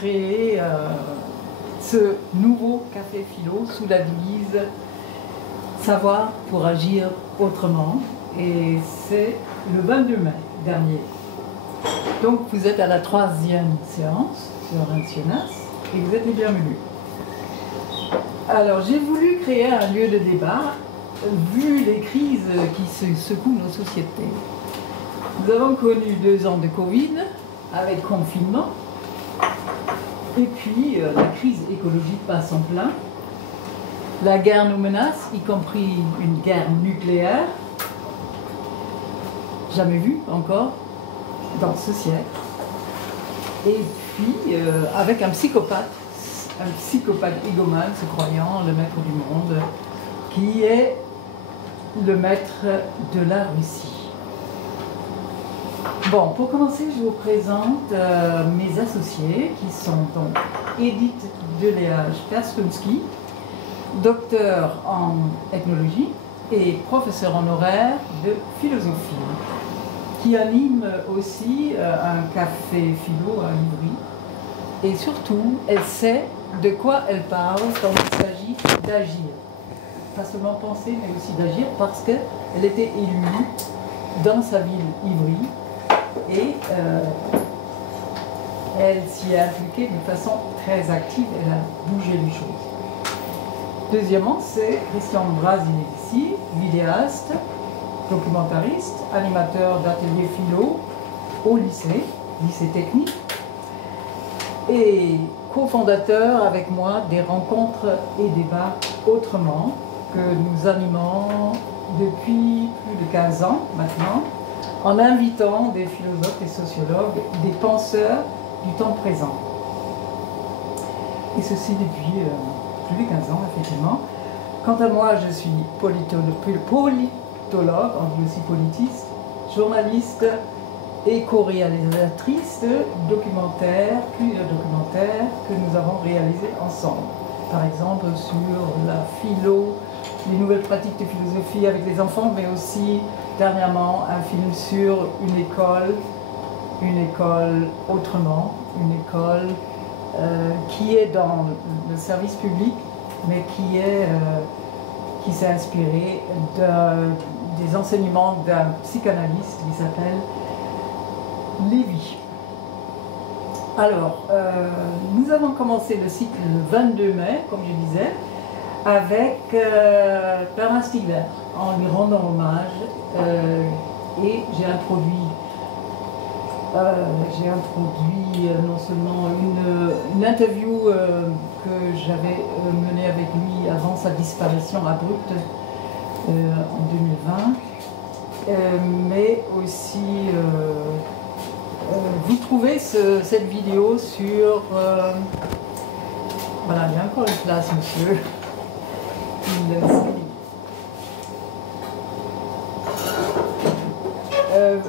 créé ce nouveau café philo sous la devise Savoir pour agir autrement. Et c'est le 22 mai dernier. Donc vous êtes à la 3e séance sur Rationas et vous êtes les bienvenus. Alors j'ai voulu créer un lieu de débat vu les crises qui secouent nos sociétés. Nous avons connu 2 ans de Covid avec confinement et puis la crise écologique passe en plein. La guerre nous menace, y compris une guerre nucléaire, jamais vue encore dans ce siècle. Et puis avec un psychopathe égomane, se croyant le maître du monde, qui est le maître de la Russie. Bon, pour commencer, je vous présente mes associés, qui sont donc Edith Deléage-Perstrunski, docteur en ethnologie et professeur honoraire de philosophie, qui anime aussi un café philo à Ivry. Et surtout, elle sait de quoi elle parle quand il s'agit d'agir. Pas seulement penser, mais aussi d'agir, parce qu'elle était élue dans sa ville Ivry et elle s'y est impliquée de façon très active, elle a bougé les choses. Deuxièmement, c'est Christian Brasilevici, vidéaste, documentariste, animateur d'ateliers philo au lycée technique, et cofondateur avec moi des rencontres et débats autrement, que nous animons depuis plus de 15 ans maintenant, en invitant des philosophes, des sociologues, des penseurs du temps présent. Et ceci depuis plus de 15 ans, effectivement. Quant à moi, je suis politologue, on dit aussi politiste, journaliste et co-réalisatrice de documentaires, plusieurs documentaires que nous avons réalisés ensemble. Par exemple sur la philo, les nouvelles pratiques de philosophie avec les enfants, mais aussi dernièrement un film sur une école autrement, une école qui est dans le service public, mais qui s'est inspiré des enseignements d'un psychanalyste qui s'appelle Lévy. Alors, nous avons commencé le cycle le 22 mai, comme je disais, avec Bernard Stiegler, en lui rendant hommage, et j'ai introduit non seulement une interview que j'avais menée avec lui avant sa disparition abrupte en 2020, mais aussi vous trouvez cette vidéo sur... voilà, il y a encore une place, monsieur.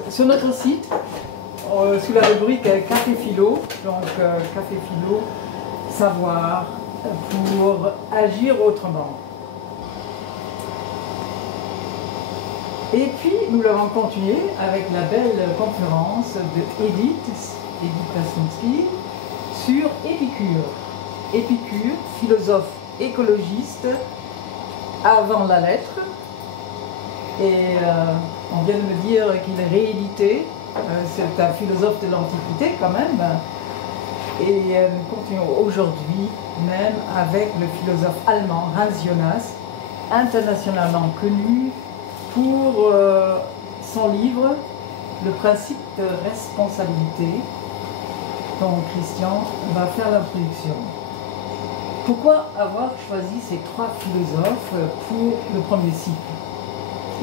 Sur notre site, sous la rubrique Café Philo, donc Café Philo, savoir pour agir autrement. Et puis nous l'avons continué avec la belle conférence de Edith Perstrunski sur Épicure. Épicure, philosophe écologiste avant la lettre. Et on vient de me dire qu'il est réédité. C'est un philosophe de l'Antiquité quand même. Et nous continuons aujourd'hui même avec le philosophe allemand Hans Jonas, internationalement connu pour son livre Le principe de responsabilité, dont Christian va faire l'introduction. Pourquoi avoir choisi ces 3 philosophes pour le premier cycle?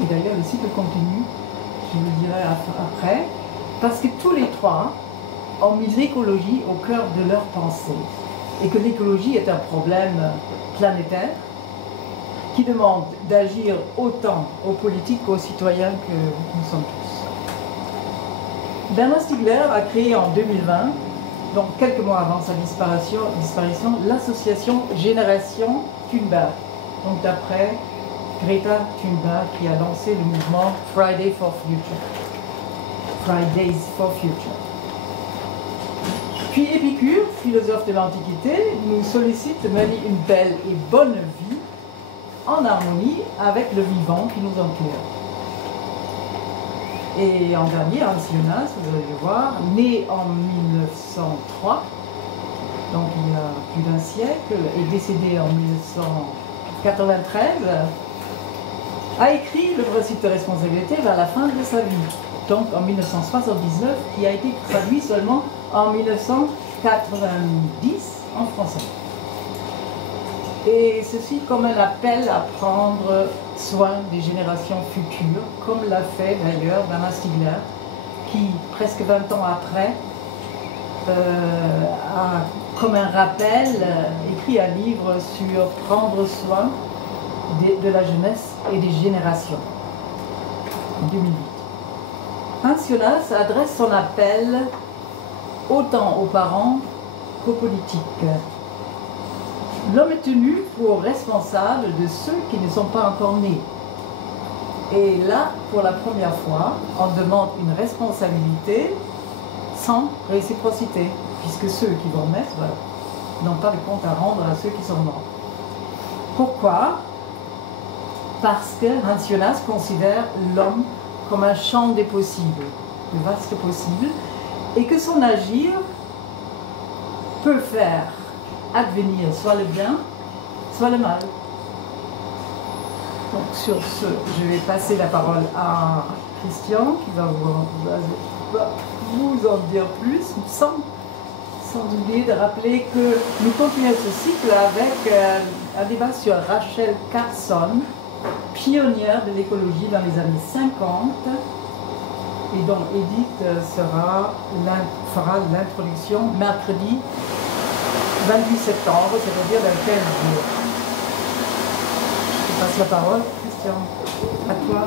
Et d'ailleurs le cycle continue, je vous le dirai après, parce que tous les 3 ont mis l'écologie au cœur de leur pensée, et que l'écologie est un problème planétaire qui demande d'agir autant aux politiques qu'aux citoyens que nous sommes tous. Bernard Stiegler a créé en 2020, donc quelques mois avant sa disparition, l'association Génération Thunberg, donc d'après Greta Thunberg qui a lancé le mouvement Fridays for Future. Puis Épicure, philosophe de l'Antiquité, nous sollicite de mener une belle et bonne vie en harmonie avec le vivant qui nous entoure. Et en dernier, Hans Jonas, vous allez le voir, né en 1903, donc il y a plus d'un siècle, et décédé en 1993, a écrit le principe de responsabilité vers la fin de sa vie, donc en 1979, qui a été traduit seulement en 1990 en français. Et ceci comme un appel à prendre soin des générations futures, comme l'a fait d'ailleurs Bernard Stiegler, qui presque 20 ans après, a comme un rappel écrit un livre sur prendre soin de la jeunesse et des générations, en 2008. Hans Jonas adresse son appel autant aux parents qu'aux politiques. L'homme est tenu pour responsable de ceux qui ne sont pas encore nés. Et là, pour la première fois, on demande une responsabilité sans réciprocité, puisque ceux qui vont naître n'ont pas de compte à rendre à ceux qui sont morts. Pourquoi? Parce que Hans Jonas considère l'homme comme un champ des possibles, de vastes possibles, et que son agir peut faire advenir soit le bien, soit le mal. Donc sur ce, je vais passer la parole à Christian, qui va vous en dire plus, sans oublier de rappeler que nous continuons ce cycle avec un débat sur Rachel Carson, pionnière de l'écologie dans les années 50, et dont Edith fera l'introduction mercredi 28 septembre, c'est-à-dire dans 15 jours. Je passe la parole, Christian, à toi.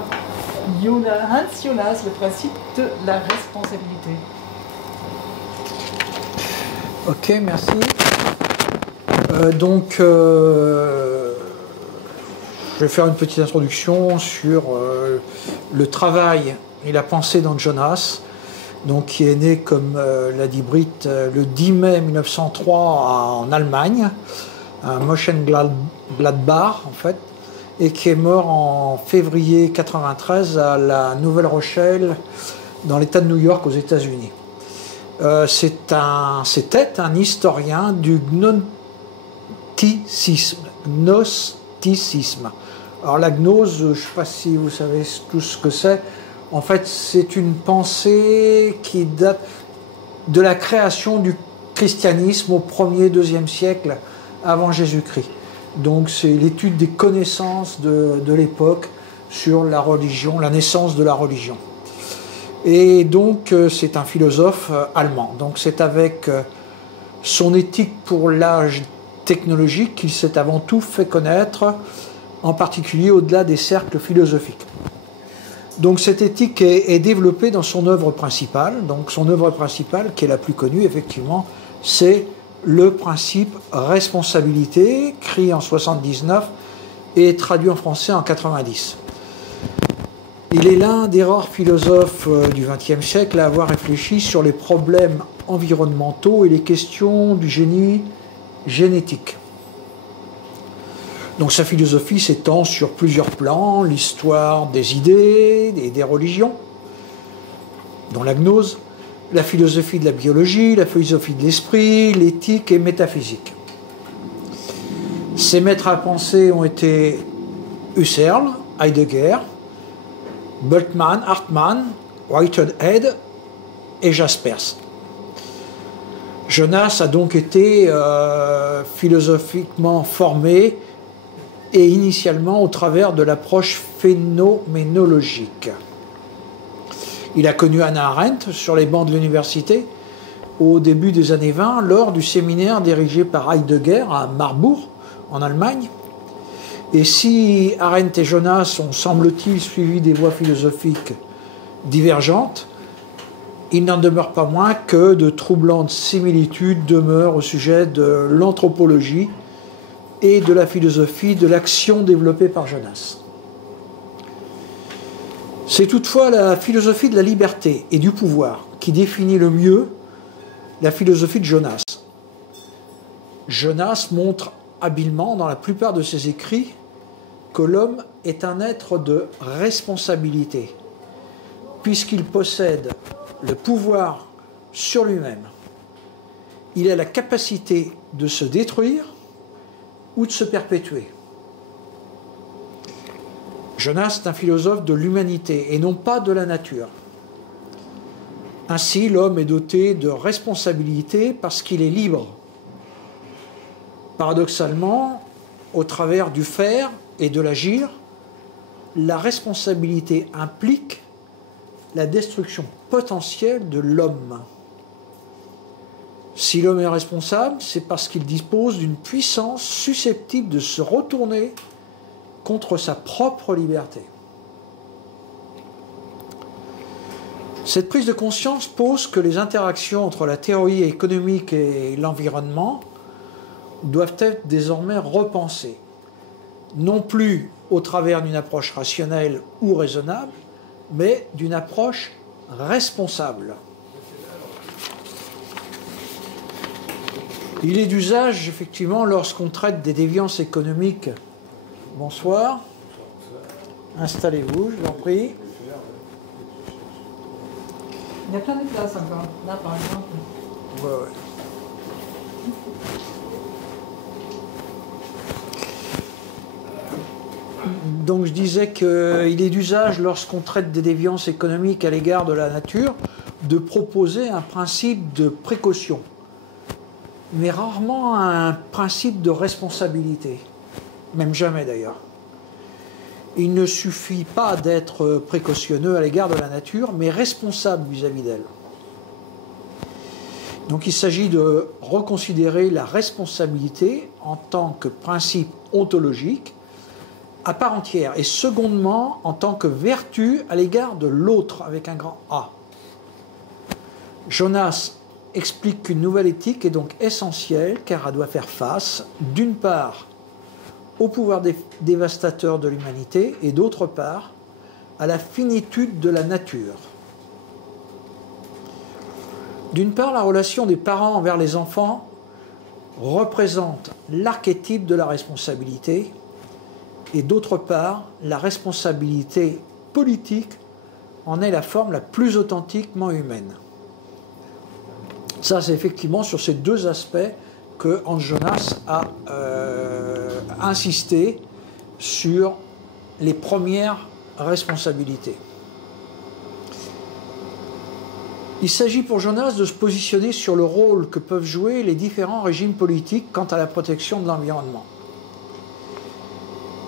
Hans Jonas, le principe de la responsabilité. Ok, merci. Je vais faire une petite introduction sur le travail et la pensée d'Hans Jonas, donc, qui est né, comme l'a dit Britt, le 10 mai 1903 en Allemagne, à Mönchengladbach en fait, et qui est mort en février 1993 à la Nouvelle-Rochelle, dans l'État de New York, aux États-Unis. C'était un historien du gnosticisme. Alors la gnose, je ne sais pas si vous savez tout ce que c'est. En fait, c'est une pensée qui date de la création du christianisme au 1er, 2e siècle avant Jésus-Christ. Donc c'est l'étude des connaissances de l'époque sur la religion, la naissance de la religion. Et donc c'est un philosophe allemand. Donc c'est avec son éthique pour l'âge technologique qu'il s'est avant tout fait connaître, en particulier au-delà des cercles philosophiques. Donc cette éthique est développée dans son œuvre principale. Donc son œuvre principale, qui est la plus connue, effectivement, c'est le principe responsabilité, écrit en 79 et traduit en français en 90. Il est l'un des rares philosophes du XXe siècle à avoir réfléchi sur les problèmes environnementaux et les questions du génie génétique. Donc sa philosophie s'étend sur plusieurs plans, l'histoire des idées et des religions, dont la gnose, la philosophie de la biologie, la philosophie de l'esprit, l'éthique et métaphysique. Ses maîtres à penser ont été Husserl, Heidegger, Bultmann, Hartmann, Whitehead et Jaspers. Jonas a donc été philosophiquement formé et initialement au travers de l'approche phénoménologique. Il a connu Hannah Arendt sur les bancs de l'université au début des années 20 lors du séminaire dirigé par Heidegger à Marbourg, en Allemagne. Et si Arendt et Jonas ont, semble-t-il, suivi des voies philosophiques divergentes, il n'en demeure pas moins que de troublantes similitudes demeurent au sujet de l'anthropologie et de la philosophie de l'action développée par Jonas. C'est toutefois la philosophie de la liberté et du pouvoir qui définit le mieux la philosophie de Jonas. Jonas montre habilement dans la plupart de ses écrits que l'homme est un être de responsabilité, puisqu'il possède le pouvoir sur lui-même. Il a la capacité de se détruire ou de se perpétuer. Jonas est un philosophe de l'humanité et non pas de la nature. Ainsi, l'homme est doté de responsabilité parce qu'il est libre. Paradoxalement, au travers du faire et de l'agir, la responsabilité implique la destruction potentielle de l'homme. Si l'homme est responsable, c'est parce qu'il dispose d'une puissance susceptible de se retourner contre sa propre liberté. Cette prise de conscience pose que les interactions entre la théorie économique et l'environnement doivent être désormais repensées, non plus au travers d'une approche rationnelle ou raisonnable, mais d'une approche responsable. Il est d'usage, effectivement, lorsqu'on traite des déviances économiques. Bonsoir. Installez-vous, je vous en prie. Il y a plein de places encore, là par exemple. Ouais. Donc je disais qu'il est d'usage lorsqu'on traite des déviances économiques à l'égard de la nature de proposer un principe de précaution, mais rarement un principe de responsabilité, même jamais d'ailleurs. Il ne suffit pas d'être précautionneux à l'égard de la nature, mais responsable vis-à-vis d'elle. Donc il s'agit de reconsidérer la responsabilité en tant que principe ontologique à part entière, et secondement en tant que vertu à l'égard de l'autre avec un grand A. Jonas explique qu'une nouvelle éthique est donc essentielle car elle doit faire face, d'une part, au pouvoir dévastateur de l'humanité et d'autre part, à la finitude de la nature. D'une part, la relation des parents envers les enfants représente l'archétype de la responsabilité et d'autre part, la responsabilité politique en est la forme la plus authentiquement humaine. Ça, c'est effectivement sur ces deux aspects que Hans Jonas a insisté sur les premières responsabilités. Il s'agit pour Jonas de se positionner sur le rôle que peuvent jouer les différents régimes politiques quant à la protection de l'environnement.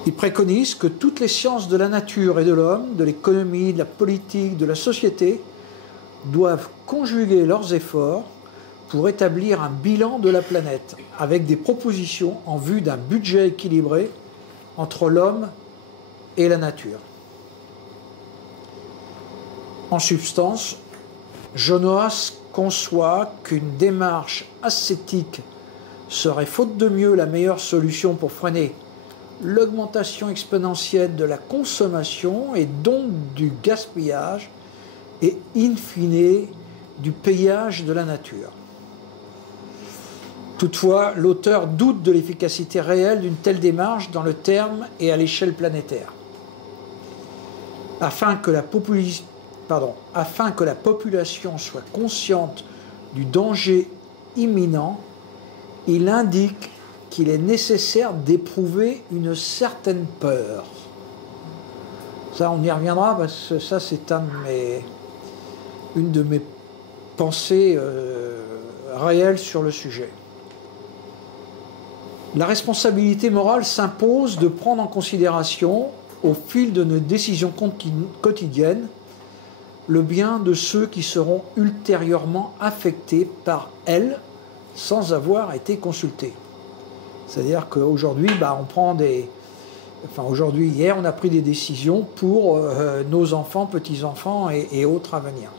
Il préconise que toutes les sciences de la nature et de l'homme, de l'économie, de la politique, de la société, doivent conjuguer leurs efforts pour établir un bilan de la planète, avec des propositions en vue d'un budget équilibré entre l'homme et la nature. En substance, Jonas conçoit qu'une démarche ascétique serait faute de mieux la meilleure solution pour freiner l'augmentation exponentielle de la consommation et donc du gaspillage et in fine du pillage de la nature. Toutefois, l'auteur doute de l'efficacité réelle d'une telle démarche dans le terme et à l'échelle planétaire. Afin que la population soit consciente du danger imminent, il indique qu'il est nécessaire d'éprouver une certaine peur. Ça, on y reviendra parce que ça, c'est une de mes pensées réelles sur le sujet. La responsabilité morale s'impose de prendre en considération, au fil de nos décisions quotidiennes, le bien de ceux qui seront ultérieurement affectés par elles sans avoir été consultés. C'est-à-dire qu'aujourd'hui, hier, on a pris des décisions pour nos enfants, petits-enfants et autres à venir.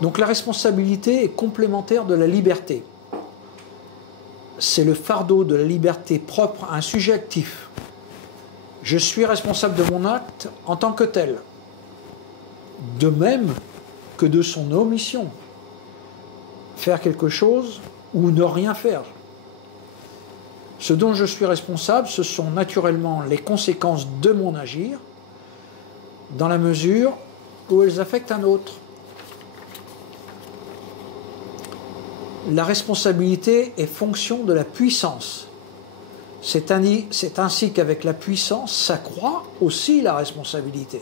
Donc la responsabilité est complémentaire de la liberté. C'est le fardeau de la liberté propre à un sujet actif. Je suis responsable de mon acte en tant que tel, de même que de son omission. faire quelque chose ou ne rien faire. Ce dont je suis responsable, ce sont naturellement les conséquences de mon agir, dans la mesure où elles affectent un autre. La responsabilité est fonction de la puissance. C'est ainsi qu'avec la puissance s'accroît aussi la responsabilité.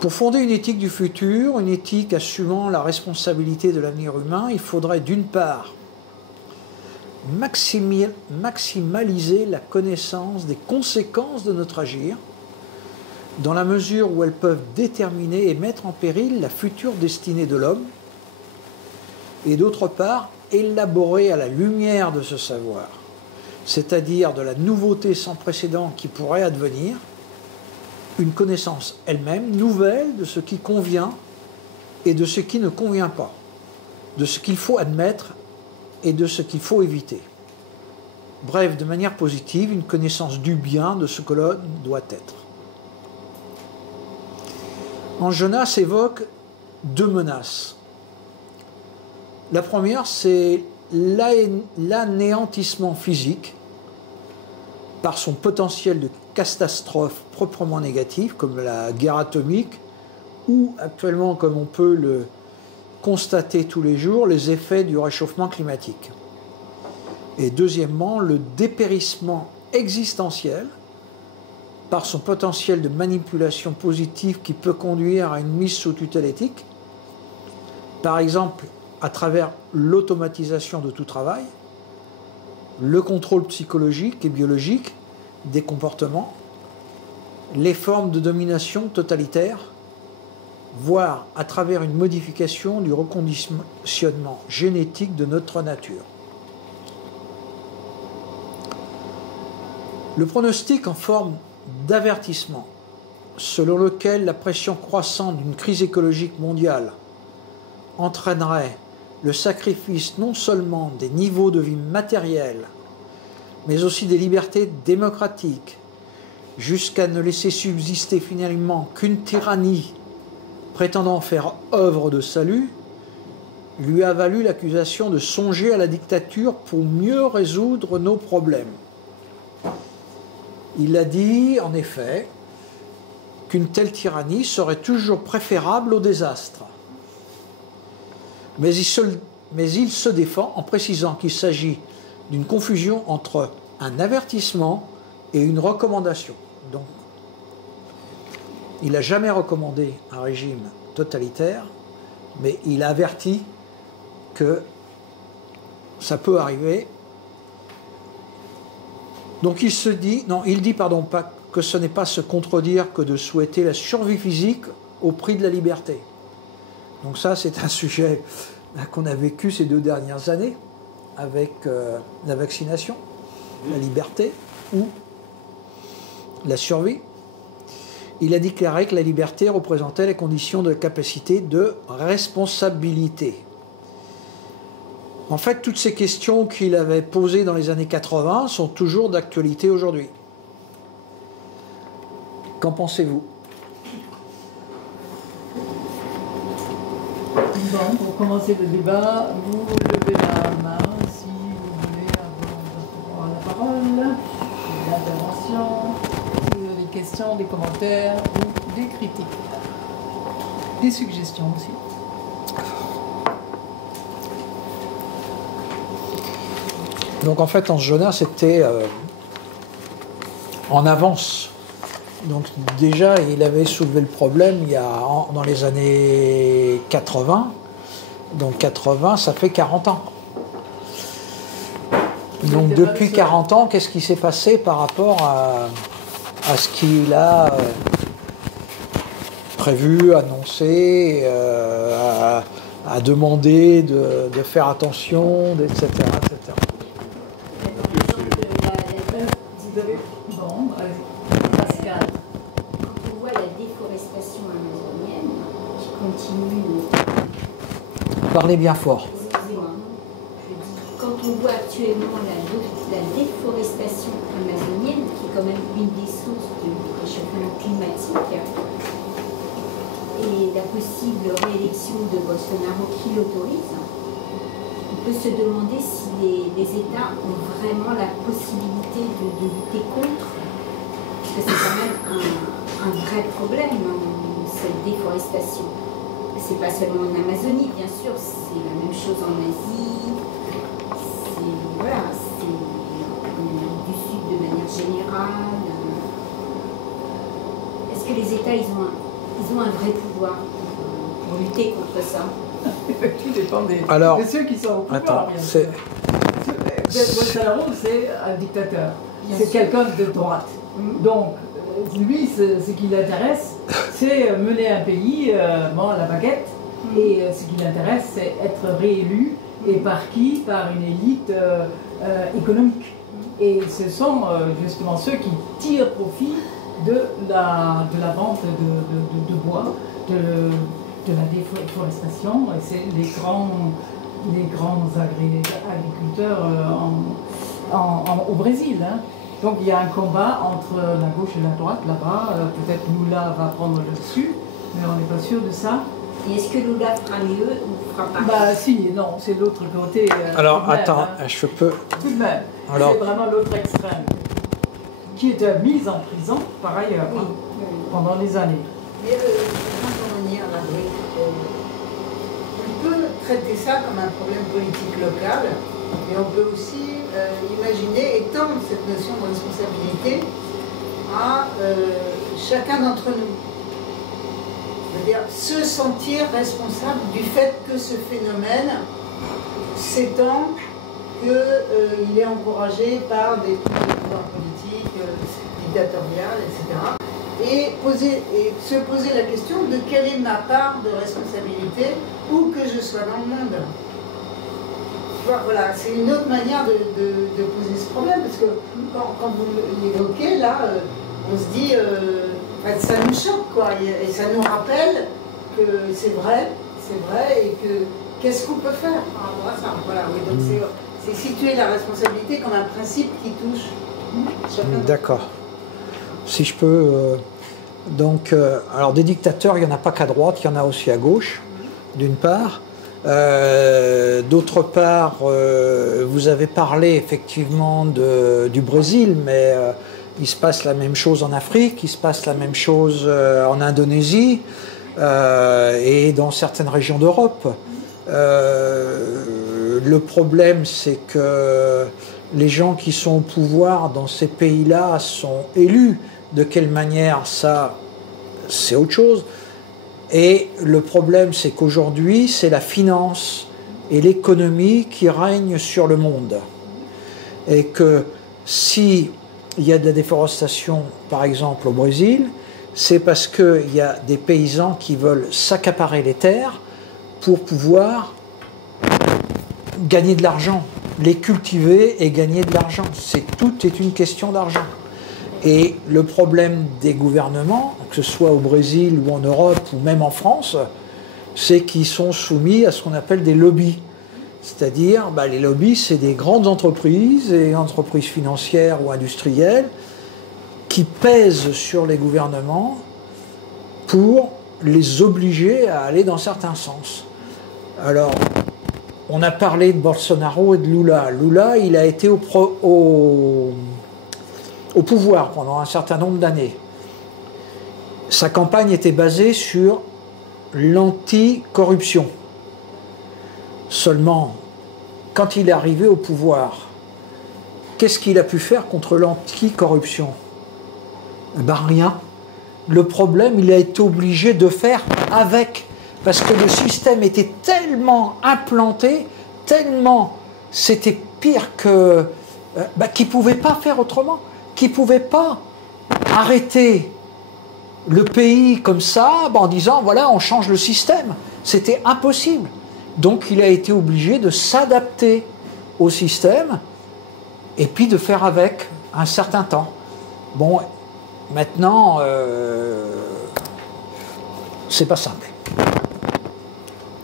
Pour fonder une éthique du futur, une éthique assumant la responsabilité de l'avenir humain, il faudrait d'une part maximaliser la connaissance des conséquences de notre agir, dans la mesure où elles peuvent déterminer et mettre en péril la future destinée de l'homme, et d'autre part, élaborer à la lumière de ce savoir, c'est-à-dire de la nouveauté sans précédent qui pourrait advenir, une connaissance elle-même nouvelle de ce qui convient et de ce qui ne convient pas, de ce qu'il faut admettre et de ce qu'il faut éviter. Bref, de manière positive, une connaissance du bien de ce que l'homme doit être. En Jonas évoque deux menaces. La première, c'est l'anéantissement physique par son potentiel de catastrophe proprement négative, comme la guerre atomique, ou actuellement, comme on peut le constater tous les jours, les effets du réchauffement climatique. Et deuxièmement, le dépérissement existentiel par son potentiel de manipulation positive qui peut conduire à une mise sous tutelle éthique, par exemple à travers l'automatisation de tout travail, le contrôle psychologique et biologique des comportements, les formes de domination totalitaire, voire à travers une modification du reconditionnement génétique de notre nature. Le pronostic en forme d'avertissement, selon lequel la pression croissante d'une crise écologique mondiale entraînerait le sacrifice non seulement des niveaux de vie matériels, mais aussi des libertés démocratiques, jusqu'à ne laisser subsister finalement qu'une tyrannie prétendant faire œuvre de salut, lui a valu l'accusation de songer à la dictature pour mieux résoudre nos problèmes. Il a dit, en effet, qu'une telle tyrannie serait toujours préférable au désastre. Mais il se défend en précisant qu'il s'agit d'une confusion entre un avertissement et une recommandation. Donc, il n'a jamais recommandé un régime totalitaire, mais il a averti que ça peut arriver. Donc il dit pas que ce n'est pas se contredire que de souhaiter la survie physique au prix de la liberté. Donc ça, c'est un sujet qu'on a vécu ces 2 dernières années avec la vaccination, la liberté ou la survie. Il a déclaré que la liberté représentait la condition de la capacité de responsabilité. En fait, toutes ces questions qu'il avait posées dans les années 80 sont toujours d'actualité aujourd'hui. Qu'en pensez-vous ? Bon, pour commencer le débat, vous levez la main si vous voulez avoir la parole, l'intervention, si vous avez des questions, des commentaires ou des critiques. Des suggestions aussi. Donc en fait, en Jonas, c'était en avance. Donc déjà, il avait soulevé le problème dans les années 80. Donc 80, ça fait 40 ans. Donc depuis 40 ans, qu'est-ce qui s'est passé par rapport à ce qu'il a prévu, annoncé, à demander de faire attention, etc. etc. Bon, Pascal. Quand on voit la déforestation amazonienne qui continue. Parlez bien fort. Excusez-moi. Je dis, quand on voit actuellement la déforestation amazonienne, qui est quand même une des sources du réchauffement climatique, et et la possible réélection de Bolsonaro qui l'autorise, on peut se demander si les États ont vraiment la possibilité de lutter contre, parce que c'est quand même un vrai problème, cette déforestation. C'est pas seulement en Amazonie, bien sûr, c'est la même chose en Asie, voilà, c'est en Amérique du Sud de manière générale. Est-ce que les États, ils ont un vrai pouvoir pour lutter contre ça? Tout dépend Alors, de ceux qui sont au pouvoir. Attends, c'est... Bolsonaro, c'est un dictateur. Bien C'est sûr. quelqu'un de droite. Donc, lui, ce qui l'intéresse, c'est mener un pays à la baguette. Et ce qui l'intéresse, c'est être réélu. Et par qui? Par une élite économique. Et ce sont justement ceux qui tirent profit de la vente de bois, de la déforestation. Et c'est les grands agriculteurs au Brésil. Hein. Donc il y a un combat entre la gauche et la droite là-bas. Peut-être Lula va prendre le dessus, mais on n'est pas sûr de ça. Et est-ce que Lula fera mieux ou fera pas? Bah si, non, c'est l'autre côté. Alors, tout de même, attends, hein. je peux... Tout de même, Alors- c'est vraiment l'autre extrême, qui est mise en prison par ailleurs, Oui, hein, oui. pendant des années. Mais comment revenir là, oui, on peut traiter ça comme un problème politique local, mais on peut aussi imaginer étendre cette notion de responsabilité à chacun d'entre nous. C'est-à-dire se sentir responsable du fait que ce phénomène s'étend, qu'il est encouragé par des pouvoirs politiques, dictatoriales, etc. Et se poser la question de quelle est ma part de responsabilité où que je sois dans le monde. Tu vois, voilà, c'est une autre manière de poser ce problème, parce que quand vous l'évoquez, là, on se dit, ça nous choque, quoi, et ça nous rappelle que c'est vrai, et que qu'est-ce qu'on peut faire par rapport à ça. Voilà, oui, donc c'est situer la responsabilité comme un principe qui touche chacun. D'accord. Si je peux... donc, alors des dictateurs, il n'y en a pas qu'à droite, il y en a aussi à gauche, d'une part. D'autre part, vous avez parlé effectivement du Brésil, mais il se passe la même chose en Afrique, il se passe la même chose en Indonésie et dans certaines régions d'Europe. Le problème, c'est que les gens qui sont au pouvoir dans ces pays-là sont élus. De quelle manière, ça, c'est autre chose. Et le problème, c'est qu'aujourd'hui, c'est la finance et l'économie qui règnent sur le monde. Et que si il y a de la déforestation, par exemple au Brésil, c'est parce qu'il y a des paysans qui veulent s'accaparer les terres pour pouvoir gagner de l'argent, les cultiver et gagner de l'argent. Tout est une question d'argent. Et le problème des gouvernements, que ce soit au Brésil ou en Europe ou même en France, c'est qu'ils sont soumis à ce qu'on appelle des lobbies. C'est-à-dire, les lobbies, c'est des grandes entreprises et entreprises financières ou industrielles qui pèsent sur les gouvernements pour les obliger à aller dans certains sens. Alors, on a parlé de Bolsonaro et de Lula. Lula, il a été au pouvoir pendant un certain nombre d'années. Sa campagne était basée sur l'anticorruption. Seulement, quand il est arrivé au pouvoir, qu'est-ce qu'il a pu faire contre l'anticorruption? Rien. Le problème, il a été obligé de faire avec, parce que le système était tellement implanté, tellement c'était pire que qu'il ne pouvait pas faire autrement, qu'il ne pouvait pas arrêter le pays comme ça en disant voilà, on change le système. C'était impossible. Donc il a été obligé de s'adapter au système et puis de faire avec un certain temps. Bon, maintenant, c'est pas simple.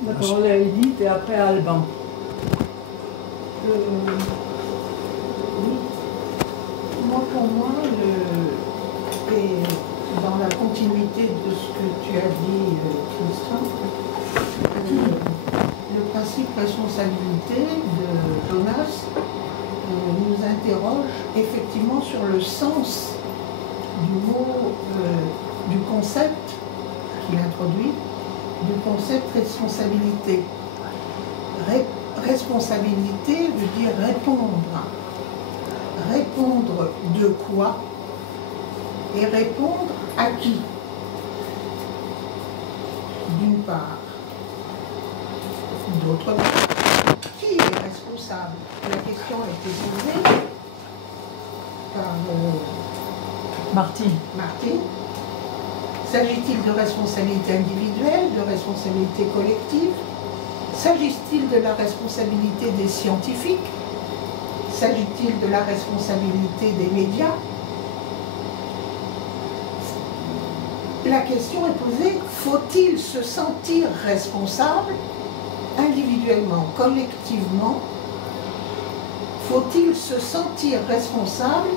La parole à Edith et après à Alban. Oui. Moi, pour moi, et dans la continuité continuité de ce que tu as dit, Christophe, le principe responsabilité de Jonas nous interroge effectivement sur le sens du mot, du concept qu'il introduit, du concept responsabilité. Responsabilité veut dire répondre. Répondre de quoi et répondre à qui, d'une part. D'autre part, qui est responsable? La question a été posée par Martine. S'agit-il de responsabilité individuelle, de responsabilité collective? S'agit-il de la responsabilité des scientifiques? S'agit-il de la responsabilité des médias? La question est posée, faut-il se sentir responsable individuellement, collectivement? Faut-il se sentir responsable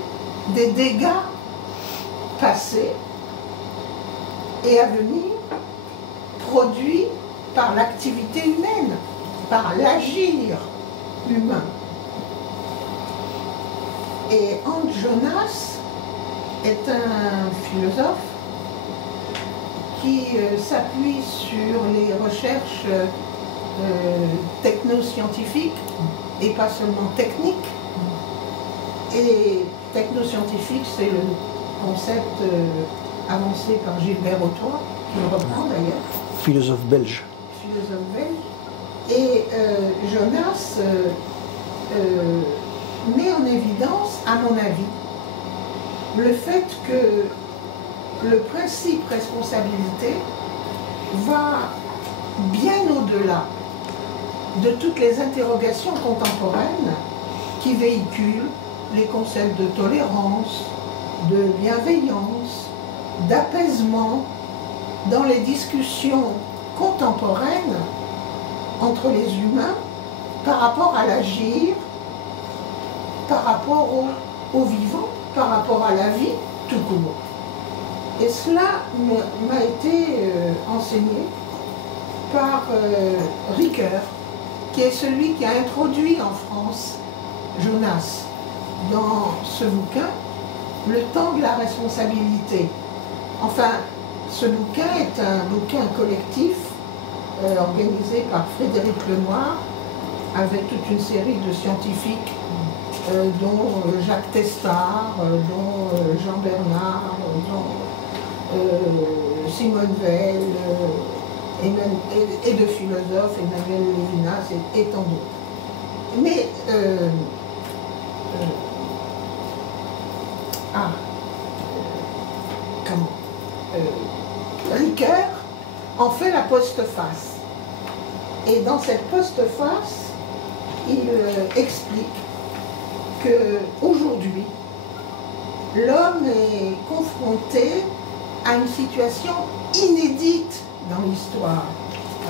des dégâts passés et à venir produits par l'activité humaine, par l'agir humain? Et Hans Jonas est un philosophe qui s'appuie sur les recherches technoscientifiques et pas seulement techniques. Et technoscientifique, c'est le concept avancé par Gilbert Autois, qu'il reprend d'ailleurs. Philosophe belge. Philosophe belge. Et Jonas met en évidence, à mon avis, le fait que le principe responsabilité va bien au-delà de toutes les interrogations contemporaines qui véhiculent les concepts de tolérance, de bienveillance, d'apaisement dans les discussions contemporaines entre les humains par rapport à l'agir, par rapport au vivant, par rapport à la vie tout court. Et cela m'a été enseigné par Ricoeur, qui est celui qui a introduit en France Jonas dans ce bouquin, Le temps de la responsabilité. Enfin, ce bouquin est un bouquin collectif organisé par Frédéric Lenoir avec toute une série de scientifiques dont Jacques Testard, dont Jean Bernard, dont Simone Veil, et de philosophes, Emmanuel Levinas et tant d'autres. Mais Ricoeur en fait la postface. Et dans cette postface, il explique qu'aujourd'hui, l'homme est confronté à une situation inédite dans l'histoire.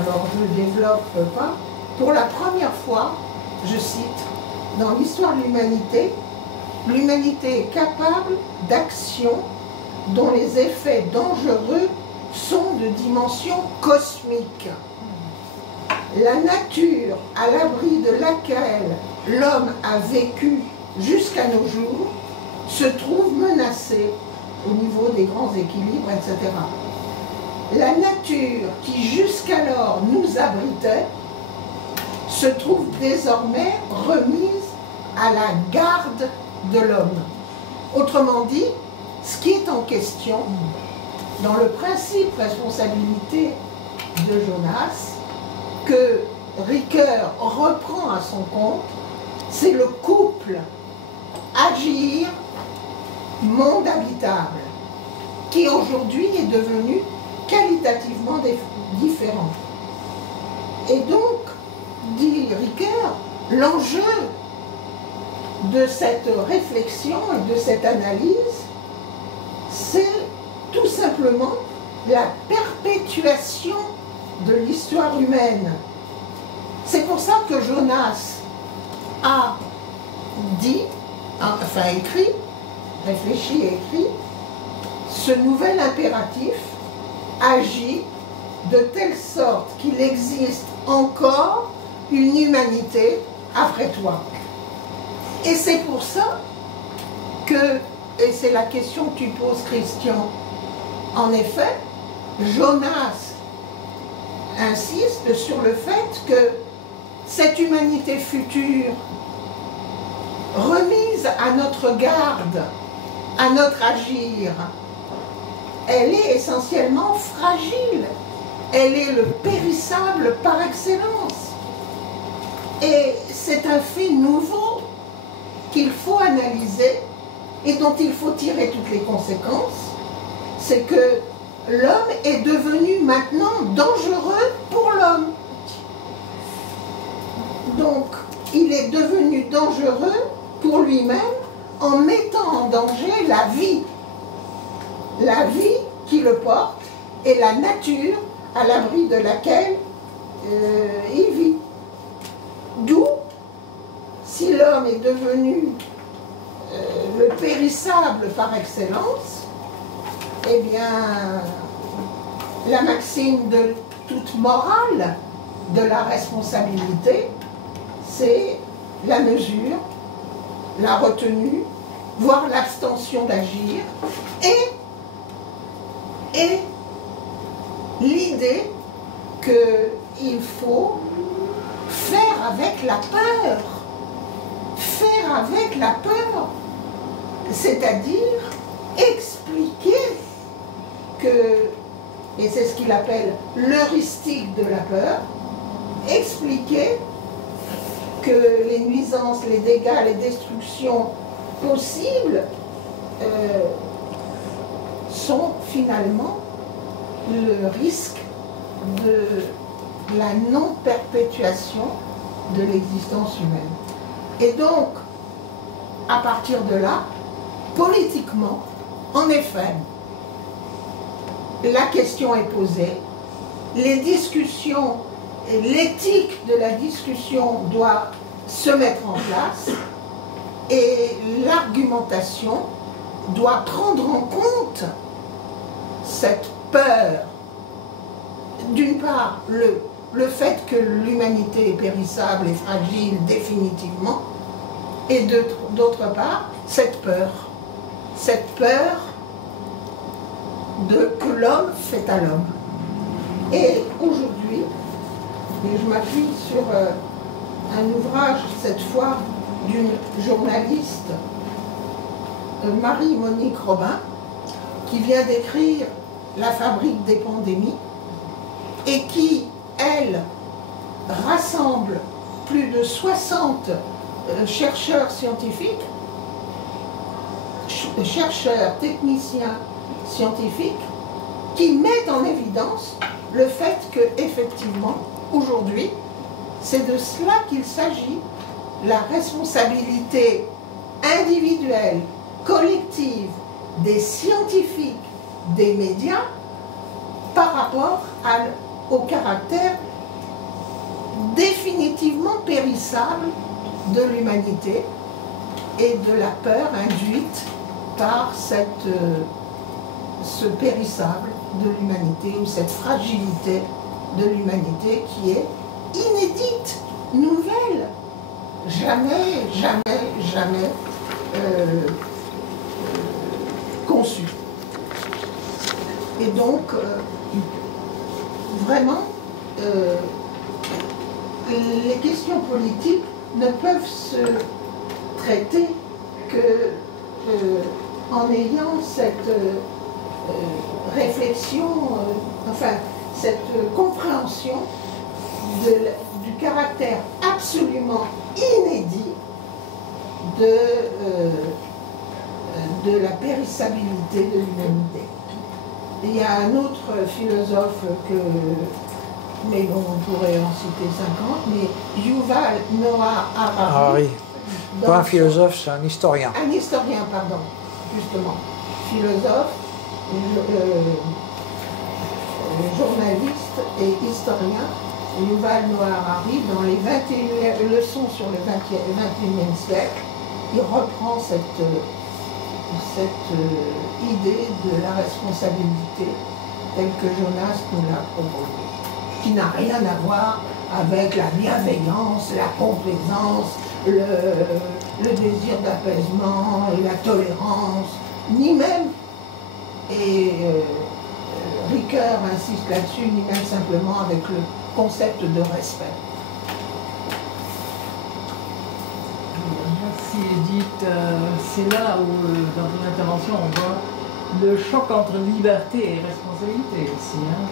Alors je ne développe pas. Pour la première fois, je cite, dans l'histoire de l'humanité est capable d'actions dont les effets dangereux sont de dimension cosmique. La nature à l'abri de laquelle l'homme a vécu jusqu'à nos jours se trouve menacée au niveau des grands équilibres, etc. La nature qui jusqu'alors nous abritait se trouve désormais remise à la garde de l'homme. Autrement dit, ce qui est en question dans le principe responsabilité de Jonas, que Ricoeur reprend à son compte, c'est le couple agir monde habitable, qui aujourd'hui est devenu qualitativement différent. Et donc, dit Ricoeur, l'enjeu de cette réflexion et de cette analyse, c'est tout simplement la perpétuation de l'histoire humaine. C'est pour ça que Jonas a dit, enfin écrit, réfléchi et écrit, ce nouvel impératif agit de telle sorte qu'il existe encore une humanité après toi. Et c'est pour ça que, et c'est la question que tu poses, Christian, en effet, Jonas insiste sur le fait que cette humanité future, remise à notre garde, à notre agir, elle est essentiellement fragile. Elle est le périssable par excellence. Et c'est un fait nouveau qu'il faut analyser et dont il faut tirer toutes les conséquences. C'est que l'homme est devenu maintenant dangereux pour l'homme. Donc, il est devenu dangereux pour lui-même en mettant en danger la vie qui le porte et la nature à l'abri de laquelle il vit. D'où, si l'homme est devenu le périssable par excellence, eh bien, la maxime de toute morale de la responsabilité, c'est la mesure, la retenue, voire l'abstention d'agir, et l'idée qu'il faut faire avec la peur. Faire avec la peur, c'est-à-dire expliquer que, et c'est ce qu'il appelle l'heuristique de la peur, expliquer que les nuisances, les dégâts, les destructions possibles sont finalement le risque de la non-perpétuation de l'existence humaine. Et donc, à partir de là, politiquement, en effet, la question est posée, les discussions, l'éthique de la discussion doit se mettre en place et l'argumentation doit prendre en compte cette peur. D'une part, le fait que l'humanité est périssable et fragile définitivement, et d'autre part, cette peur que l'homme fait à l'homme. Et aujourd'hui, et je m'appuie sur un ouvrage, cette fois, d'une journaliste, Marie-Monique Robin, qui vient d'écrire La fabrique des pandémies, et qui, elle, rassemble plus de 60 chercheurs scientifiques, chercheurs, techniciens scientifiques, qui mettent en évidence le fait que, effectivement, aujourd'hui, c'est de cela qu'il s'agit, la responsabilité individuelle, collective, des scientifiques, des médias, par rapport au caractère définitivement périssable de l'humanité et de la peur induite par ce périssable de l'humanité ou cette fragilité de l'humanité qui est inédite, nouvelle, jamais conçue. Et donc, vraiment, les questions politiques ne peuvent se traiter que en ayant cette réflexion, enfin, cette compréhension du caractère absolument inédit de la périssabilité de l'humanité. Il y a un autre philosophe mais bon, on pourrait en citer 50, mais Yuval Noah Harari. Ah oui, pas un philosophe, c'est un historien. Un historien, pardon, justement. Philosophe, journaliste et historien, Yuval Noah Harari, dans les 21 leçons sur le 21e siècle, il reprend cette idée de la responsabilité telle que Jonas nous l'a proposée, qui n'a rien à voir avec la bienveillance, la complaisance, le désir d'apaisement, la tolérance, ni même, et Ricoeur insiste là-dessus, ni même simplement avec le concept de respect. Merci Edith. C'est là où, dans ton intervention, on voit le choc entre liberté et responsabilité aussi. Hein.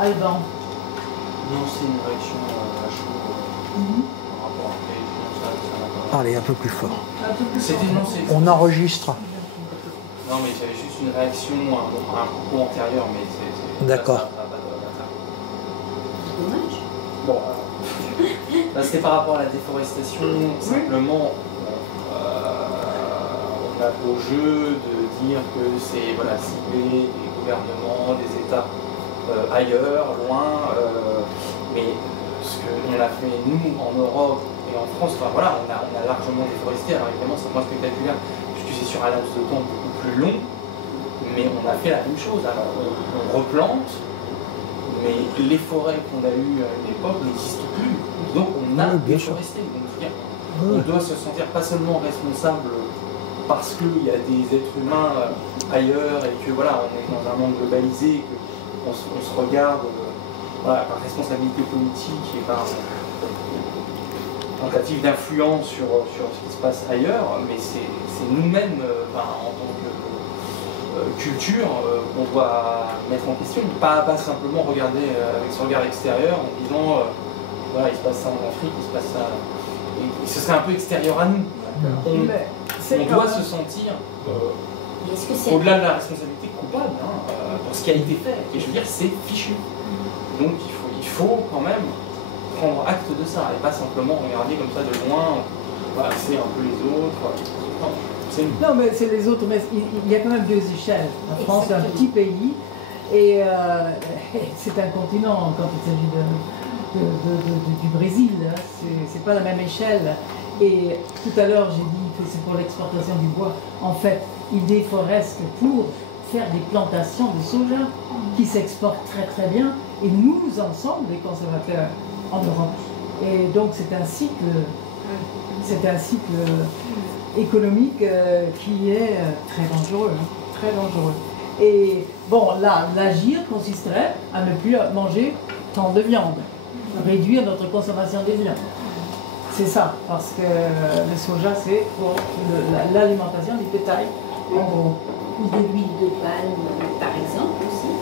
Alban. Non, c'est une réaction à chaud par rapport à ça Parlez un peu plus fort. On enregistre. Non, mais j'avais juste une réaction à un propos antérieur, mais c'est... D'accord. Dommage. Bon, là, c'était par rapport à la déforestation, simplement, on a beau jeu de dire que c'est cibler des gouvernements, des États ailleurs, loin, mais ce qu'on a fait nous en Europe et en France, on a largement déforesté. Alors évidemment c'est moins spectaculaire puisque c'est sur un laps de temps beaucoup plus long, mais on a fait la même chose. Alors on replante, mais les forêts qu'on a eues à une époque n'existent plus, donc on a déforesté. Donc, on doit se sentir pas seulement responsable parce qu'il y a des êtres humains ailleurs et que on est dans un monde globalisé, on se regarde par responsabilité politique et par tentative d'influence sur ce qui se passe ailleurs, mais c'est nous-mêmes, en tant que culture, qu'on doit mettre en question, pas simplement regarder avec son regard extérieur en disant il se passe ça en Afrique, il se passe ça... Et ce serait un peu extérieur à nous. On doit se sentir... au-delà de la responsabilité coupable pour ce qui a été fait. Et je veux dire, c'est fichu. Donc il faut quand même prendre acte de ça et pas simplement regarder comme ça de loin, c'est un peu les autres. Non, mais c'est les autres, mais il y a quand même deux échelles. La France est un petit pays et c'est un continent quand il s'agit du Brésil. Hein, c'est pas la même échelle. Et tout à l'heure, j'ai dit que c'est pour l'exportation du bois. En fait, ils déforestent pour faire des plantations de soja qui s'exportent très très bien. Et nous en sommes des consommateurs en Europe. Et donc c'est un cycle économique qui est très dangereux. Hein, très dangereux. Et bon, là, l'agir consisterait à ne plus manger tant de viande, réduire notre consommation de viande. C'est ça, parce que le soja, c'est pour l'alimentation du bétail, en gros. Ou de l'huile de palme, par exemple, aussi.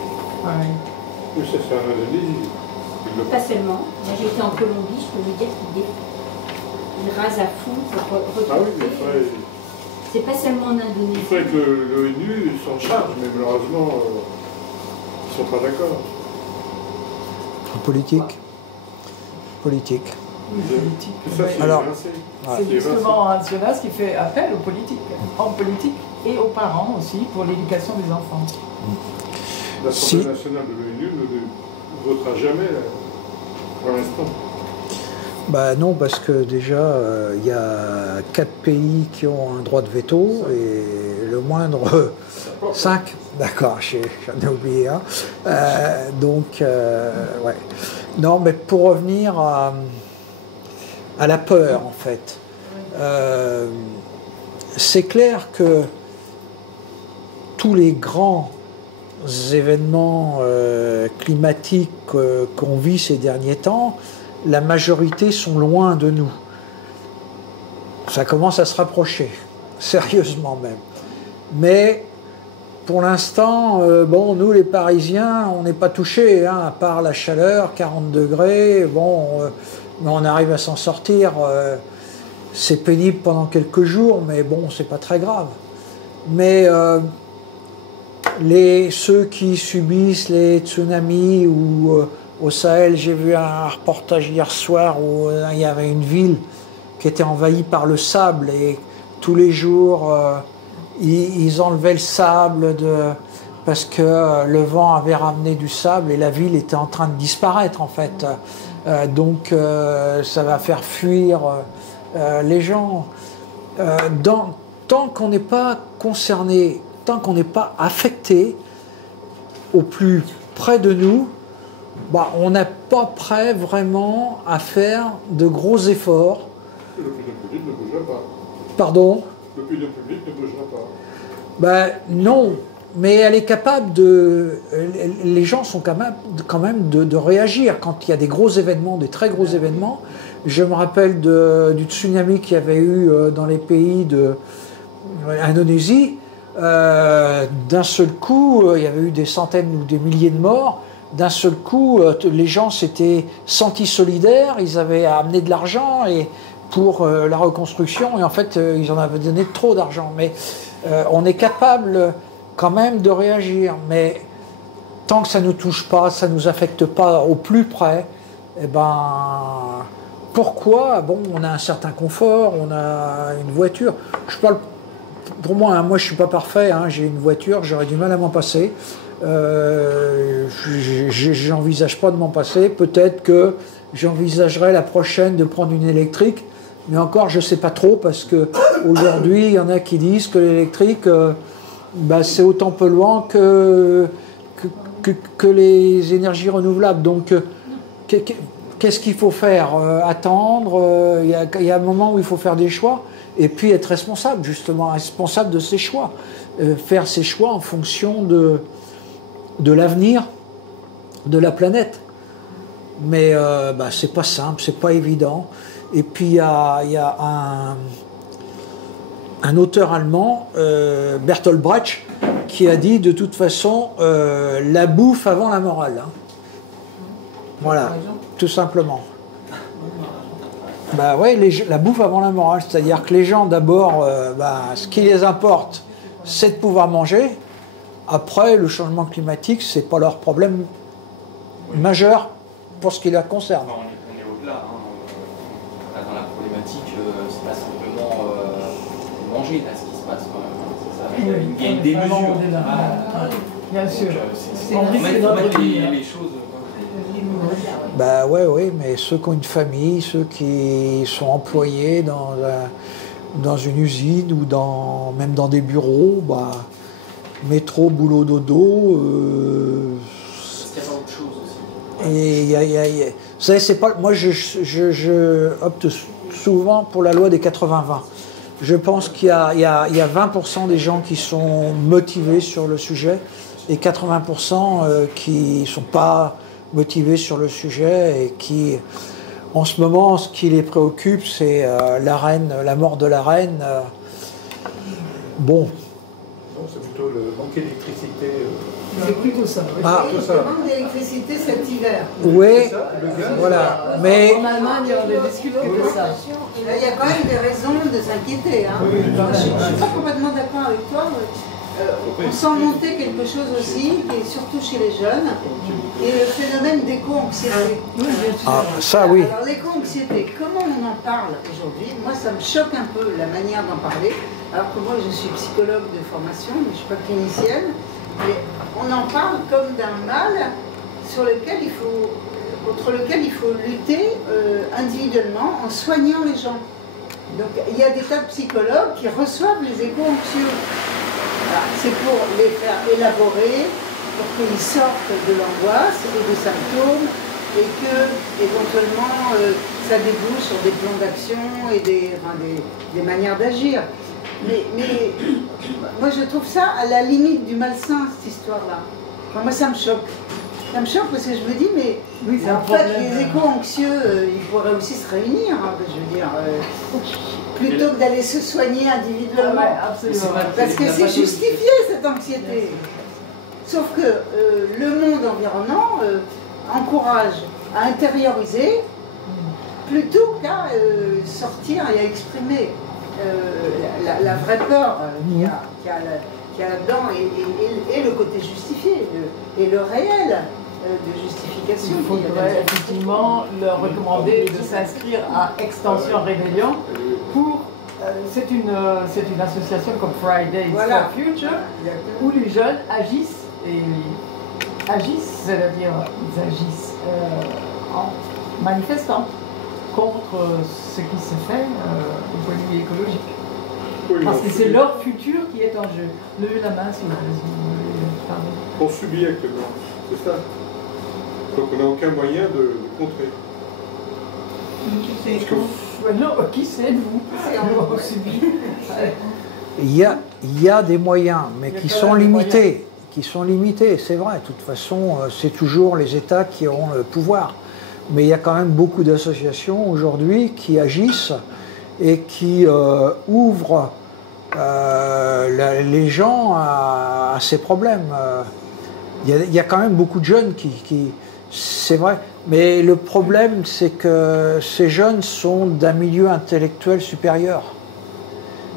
Ouais. Oui, ça c'est en Indonésie. Pas seulement. Moi, j'ai été en Colombie, je peux vous dire qu'ils rasent à fond pour retrouver. Ah oui, mais c'est pas seulement en Indonésie. il faudrait que l'ONU s'en charge, mais malheureusement, ils ne sont pas d'accord. Politique. Ça, c'est Alors, c'est justement Jonas qui fait appel aux politiques, en politique et aux parents aussi pour l'éducation des enfants. L'Assemblée nationale de l'ONU ne votera jamais pour l'instant. Bah non, parce que déjà, il y a 4 pays qui ont un droit de veto et le moindre 5. D'accord, j'en ai oublié un. Ouais. Non, mais pour revenir à la peur, en fait, c'est clair que tous les grands événements climatiques qu'on vit ces derniers temps, la majorité sont loin de nous. Ça commence à se rapprocher, sérieusement même. Mais pour l'instant, nous les Parisiens, on n'est pas touchés, hein, à part la chaleur, 40 degrés, mais on arrive à s'en sortir. C'est pénible pendant quelques jours, mais bon, c'est pas très grave. Mais ceux qui subissent les tsunamis ou au Sahel, j'ai vu un reportage hier soir où il y avait une ville qui était envahie par le sable et tous les jours ils enlevaient le sable parce que le vent avait ramené du sable et la ville était en train de disparaître en fait. Donc ça va faire fuir les gens. tant qu'on n'est pas concerné, tant qu'on n'est pas affecté au plus près de nous, bah, on n'est pas prêt vraiment à faire de gros efforts. L'opinion publique ne bougera pas. Pardon? L'opinion publique ne bougera pas. Ben, non, mais elle est capable de... Les gens sont capables quand même de réagir quand il y a des gros événements, des très gros événements. Je me rappelle du tsunami qu'il y avait eu dans les pays d'Indonésie. D'un seul coup, il y avait eu des centaines ou des milliers de morts. D'un seul coup, les gens s'étaient sentis solidaires, ils avaient amené de l'argent pour la reconstruction, et en fait, ils en avaient donné trop d'argent. Mais on est capable quand même de réagir. Mais tant que ça ne nous touche pas, ça ne nous affecte pas au plus près, eh ben, pourquoi? Bon, on a un certain confort, on a une voiture. Je parle pour moi, hein, moi je ne suis pas parfait, hein, j'ai une voiture, j'aurais du mal à m'en passer. J'envisage pas de m'en passer. Peut-être que j'envisagerai la prochaine de prendre une électrique, mais encore je sais pas trop, parce que aujourd'hui il y en a qui disent que l'électrique bah, c'est autant polluant que les énergies renouvelables. Donc qu'est-ce qu'il faut faire? Attendre. Il y a un moment où il faut faire des choix, et puis être responsable, justement, responsable de ses choix. Faire ses choix en fonction de l'avenir de la planète. Mais bah, c'est pas simple, c'est pas évident. Et puis il y a un auteur allemand, Bertolt Brecht, qui a dit de toute façon la bouffe avant la morale. Hein. Voilà, tout simplement. Bah ouais, la bouffe avant la morale, c'est-à-dire que les gens d'abord, bah, ce qui les importe, c'est de pouvoir manger. Après, le changement climatique, c'est pas leur problème majeur pour ce qui la concerne. Enfin, on est au-delà. Hein. Dans la problématique, c'est pas simplement manger là, ce qui se passe. Quand même. Il y a une démesure. Bien sûr. C'est mettre les choses. Bah ouais, mais ceux qui ont une famille, ceux qui sont employés dans une usine ou même dans des bureaux, bah, métro, boulot, dodo. Parce qu'il y a pas autre chose aussi. Et vous savez, c'est pas. Moi, je opte souvent pour la loi des 80-20. Je pense qu'il y a 20% des gens qui sont motivés sur le sujet et 80% qui ne sont pas motivés sur le sujet et qui, en ce moment, ce qui les préoccupe, c'est la mort de la reine. Bon. Non, c'est plutôt le manque d'électricité. C'est plutôt ça. Oui. Ah. Le manque d'électricité cet hiver. Oui, voilà. Mais en Allemagne, on ne discute que de ça. Il y a quand même des raisons de s'inquiéter. Hein. Je ne suis pas complètement d'accord avec toi. On sent monter quelque chose aussi, et surtout chez les jeunes, et le phénomène d'éco-anxiété. ah, ça, oui. Alors l'éco-anxiété, comment on en parle aujourd'hui? Moi, ça me choque un peu la manière d'en parler, alors que moi, je suis psychologue de formation, mais je ne suis pas clinicienne. Mais on en parle comme d'un mal contre lequel il faut lutter individuellement en soignant les gens. Donc il y a des tas de psychologues qui reçoivent les éco-anxieux. C'est pour les faire élaborer, pour qu'ils sortent de l'angoisse et des symptômes, et que éventuellement ça débouche sur des plans d'action et des manières d'agir. Mais moi je trouve ça à la limite du malsain, cette histoire-là. Enfin, moi ça me choque. Ça me choque parce que je me dis, mais oui, en fait les éco-anxieux, ils pourraient aussi se réunir, hein, je veux dire, plutôt que d'aller se soigner individuellement. Ouais, absolument. Parce que c'est justifié cette anxiété. Sauf que le monde environnant encourage à intérioriser plutôt qu'à sortir et à exprimer la vraie peur qu'il y a là-dedans et le côté justifié et le réel de justification. Il faudrait effectivement leur recommander de s'inscrire à Extension Rébellion pour... c'est une association comme Fridays for Future où les jeunes agissent, c'est-à-dire ils agissent en manifestant contre ce qui se fait au point de vue écologique. Oui, Parce on que c'est subit. leur futur qui est en jeu. Levez la main si vous voulez. Pardon. On subit actuellement, c'est ça. Donc on n'a aucun moyen de contrer. Parce que Non, qui c'est vous on subit. Il y a des moyens, mais Il y a qui quand sont même des limités. Qui sont limités, c'est vrai. De toute façon, c'est toujours les États qui auront le pouvoir. Mais il y a quand même beaucoup d'associations aujourd'hui qui agissent et qui ouvrent les gens à ces problèmes. Il y a quand même beaucoup de jeunes qui c'est vrai. Mais le problème, c'est que ces jeunes sont d'un milieu intellectuel supérieur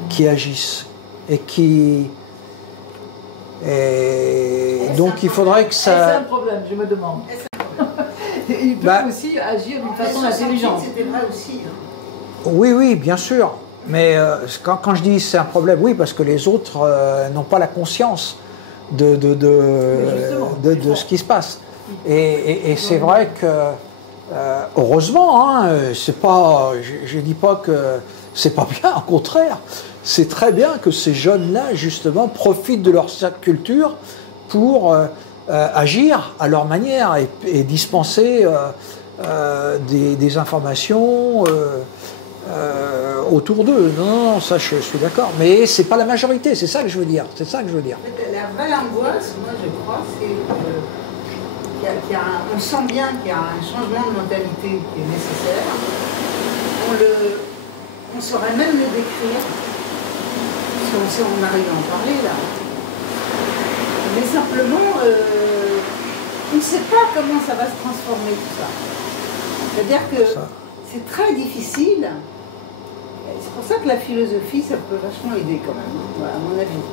qui agissent et qui... Et donc il faudrait que C'est ça... un problème, je me demande. Ils peuvent Bah, aussi agir d'une En façon 68, intelligente. c'était vrai aussi. Hein. Oui, oui, bien sûr. Mais quand je dis c'est un problème, oui, parce que les autres n'ont pas la conscience de ce qui se passe. Et c'est vrai que, heureusement, hein, c'est pas, je ne dis pas que c'est pas bien, au contraire, c'est très bien que ces jeunes-là, justement, profitent de leur culture pour agir à leur manière et dispenser des informations autour d'eux. Non, ça je suis d'accord. Mais c'est pas la majorité, c'est ça que je veux dire. C'est ça que je veux dire. En fait, la vraie angoisse, moi je crois, c'est on sent bien qu'il y a un changement de mentalité qui est nécessaire. On saurait même le décrire, si on arrive à en parler là. Mais simplement, on ne sait pas comment ça va se transformer tout ça. C'est-à-dire que c'est très difficile. C'est pour ça que la philosophie, ça peut vachement aider quand même, à mon avis.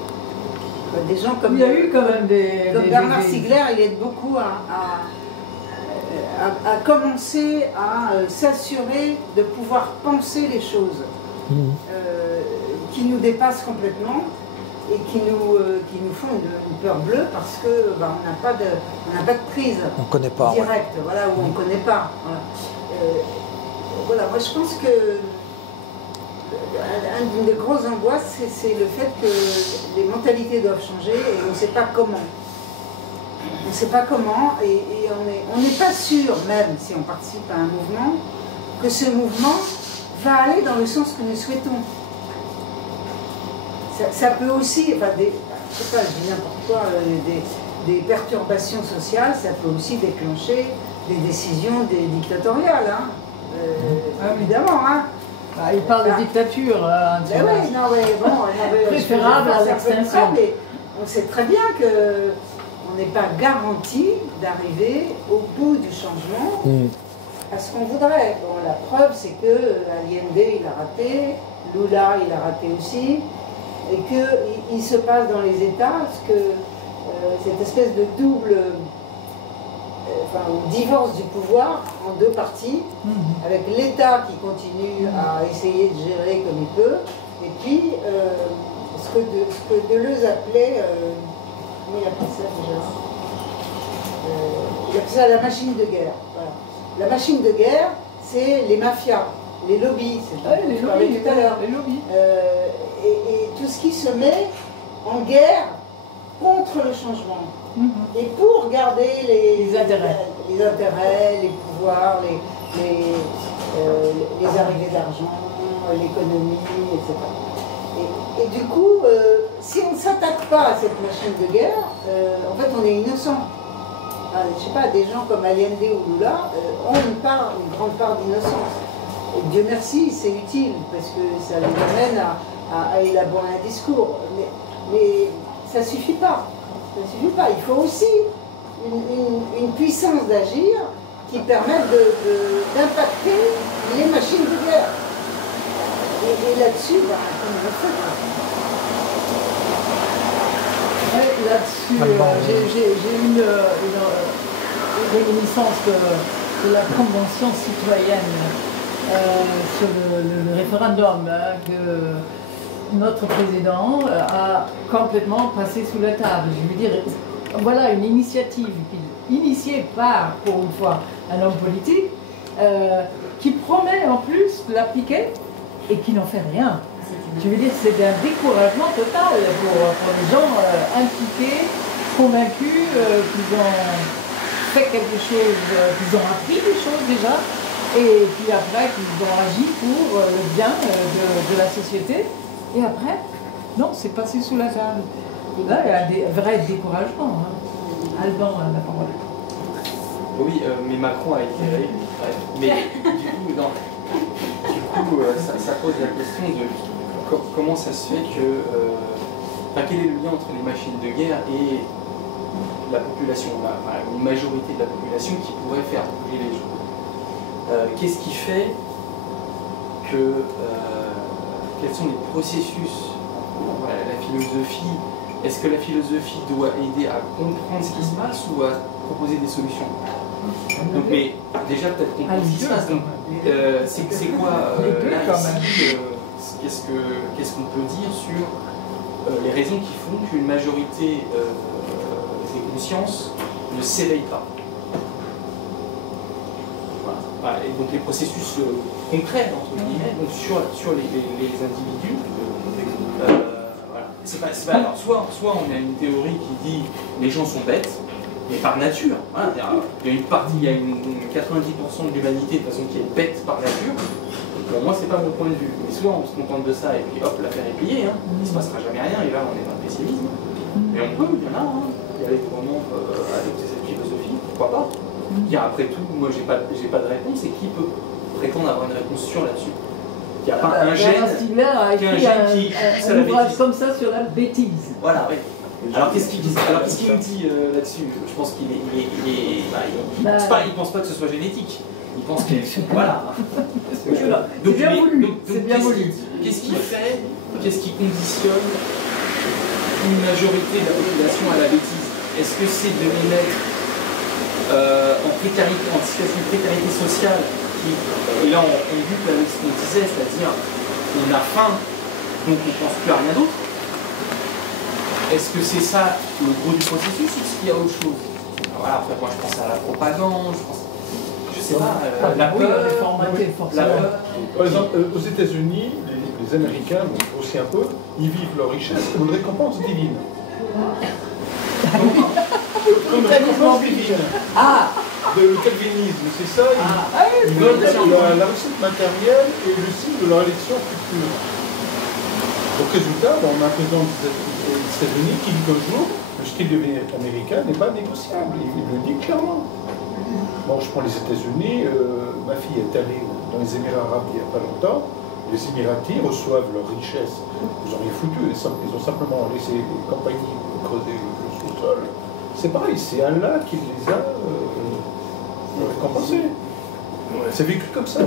Des gens comme, Il y a eu quand même comme Bernard Stiegler, il aide beaucoup à commencer à s'assurer de pouvoir penser les choses qui nous dépassent complètement et qui nous font une peur bleue parce que on n'a pas de prise On ne connaît pas. directe, voilà, où on ne connaît pas. Voilà. Voilà, moi je pense que une des grosses angoisses, c'est le fait que les mentalités doivent changer et on ne sait pas comment. On ne sait pas comment et on n'est pas sûr, même si on participe à un mouvement, que ce mouvement va aller dans le sens que nous souhaitons. Ça peut aussi, enfin, je sais pas, je dis n'importe quoi, des perturbations sociales, ça peut aussi déclencher des décisions dictatoriales, hein. Évidemment, hein. Bah, il parle de dictature. Préférable à l'extinction. Mais on sait très bien qu'on n'est pas garanti d'arriver au bout du changement à ce qu'on voudrait. Bon, la preuve, c'est que Allende, il a raté, Lula, il a raté aussi, et qu'il se passe dans les États cette espèce de double... divorce du pouvoir en deux parties, avec l'État qui continue à essayer de gérer comme il peut, et puis ce que Deleuze appelait, comment il appelait ça déjà il appelait ça la machine de guerre. Voilà. La machine de guerre, c'est les mafias, les lobbies, c'est les je parlais lobbies, tout à l'heure. les lobbies. Et tout ce qui se met en guerre contre le changement. Et pour garder les intérêts, les pouvoirs, les arrivées d'argent, l'économie, etc. Et du coup, si on ne s'attaque pas à cette machine de guerre, en fait on est innocent. Enfin, je ne sais pas, des gens comme Allende ou Lula ont une grande part d'innocence. Et Dieu merci, c'est utile, parce que ça les amène à élaborer un discours. Mais ça ne suffit pas. Ça ne suffit pas. Il faut aussi une puissance d'agir qui permette d'impacter les machines de guerre. Et là-dessus, comme on le fait. Ouais, là-dessus, j'ai une réminiscence de la Convention citoyenne sur le référendum que notre président a complètement passé sous la table. Je veux dire, voilà une initiative initiée par, pour une fois, un homme politique qui promet en plus de l'appliquer et qui n'en fait rien. Je veux dire, c'est un découragement total pour les gens impliqués, convaincus, qu'ils ont fait quelque chose, qu'ils ont appris des choses déjà, et puis après qu'ils ont agi pour le bien de la société, et après, non, c'est passé sous la table. Là, il y a des vrais découragements. Hein. Alban a la parole. Oui, mais Macron a été réélu. Mais du coup, ça pose la question de comment ça se fait que... quel est le lien entre les machines de guerre et la population, une majorité de la population qui pourrait faire bouger les gens. Qu'est-ce qui fait que... quels sont les processus, la philosophie? Est-ce que la philosophie doit aider à comprendre ce qui se passe ou à proposer des solutions? Donc, mais déjà peut-être comprendre ce qui se passe. C'est quoi là ici, qu'est-ce qu'on peut dire sur les raisons qui font qu'une majorité des consciences ne s'éveille pas? Voilà. Et donc les processus concrets entre guillemets, donc sur les individus. Voilà. Alors, soit on a une théorie qui dit les gens sont bêtes, mais par nature. Voilà, il y a une partie, il y a une 90% de l'humanité de toute façon qui est bête par nature. Pour moi, c'est pas mon point de vue. Mais soit on se contente de ça et puis hop, l'affaire est pliée, hein. Il ne se passera jamais rien et là on est dans le pessimisme. Mais on peut, il y en a, hein. Il y a des moments à adopter cette philosophie, pourquoi pas. Après tout, moi j'ai pas de réponse et qui peut prétendre avoir une réponse sûre là-dessus? Il n'y a pas un gène qui un ouvrage comme ça sur la bêtise. Voilà, oui. Alors qu'est-ce qu'il nous dit là-dessus? Je pense qu'il il pense pas que ce soit génétique. Il pense que voilà. C'est bien voulu. C'est bien voulu. Qu'est-ce qui conditionne une majorité de la population à la bêtise? Est-ce que c'est de les mettre en situation de précarité sociale? Et là, on bute avec ce qu'on disait, c'est-à-dire on a faim, donc on ne pense plus à rien d'autre. Est-ce que c'est ça le gros du processus ou est-ce qu'il y a autre chose? Alors voilà, après moi je pense à la propagande, je sais pas, la peur, Par exemple, aux États-Unis, les Américains, donc aussi un peu, ils vivent leur richesse comme une récompense divine. Comme une récompense divine. Le calvinisme, c'est ça, ils donnent la réussite matérielle et le signe de leur élection future. Donc résultat, on a un président des États-Unis qui dit qu'un jour, le style de vie américain n'est pas négociable, il le dit clairement. Bon, je prends les États-Unis, ma fille est allée dans les Émirats arabes il n'y a pas longtemps, les Émiratis reçoivent leur richesse, ils ont rien foutu, ils ont simplement laissé les compagnies creuser le sous-sol. C'est pareil, c'est Allah qui les a récompensés. C'est vécu comme ça.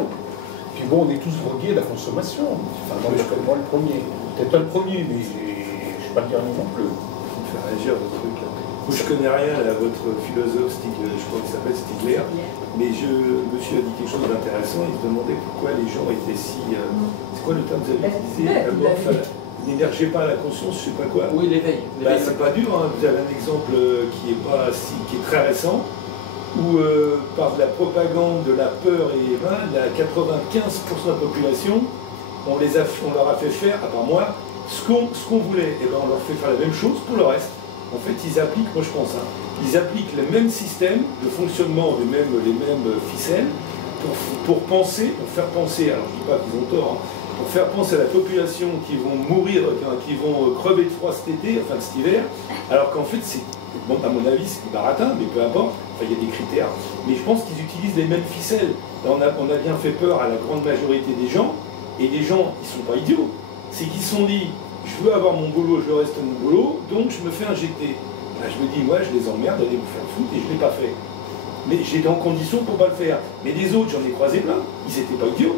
Puis bon, on est tous drogués à la consommation. Enfin, moi, le premier. Peut-être pas le premier, mais je ne suis pas le dernier non plus. Je vais réagir à votre truc. Moi, je connais rien à votre philosophe, je crois qu'il s'appelle Stigler, mais monsieur a dit quelque chose d'intéressant. Il se demandait pourquoi les gens étaient si. C'est quoi le terme que vous avez utilisé? N'émergez pas à la conscience, je sais pas quoi. Oui, l'éveil. C'est pas dur, hein. Vous avez un exemple qui est très récent, où par la propagande de la peur et la 95% de la population, on leur a fait faire, à part moi, ce qu'on voulait. Et ben on leur fait faire la même chose pour le reste. En fait, ils appliquent, moi je pense, ils appliquent le même système de fonctionnement, les mêmes ficelles, pour penser, pour faire penser, alors je dis pas qu'ils ont tort, hein, pour faire penser à la population qui vont mourir, qui vont crever de froid cet été, enfin cet hiver, alors qu'en fait c'est, bon, à mon avis c'est du baratin, mais peu importe, enfin il y a des critères, mais je pense qu'ils utilisent les mêmes ficelles. Là, on a bien fait peur à la grande majorité des gens, et les gens, ils sont pas idiots, c'est qu'ils se sont dit, je veux avoir mon boulot, je reste à mon boulot, donc je me fais injecter. Là, je me dis, moi je les emmerde, allez vous faire foutre, et je l'ai pas fait. Mais j'étais en condition pour pas le faire. Mais les autres, j'en ai croisé plein, ils étaient pas idiots.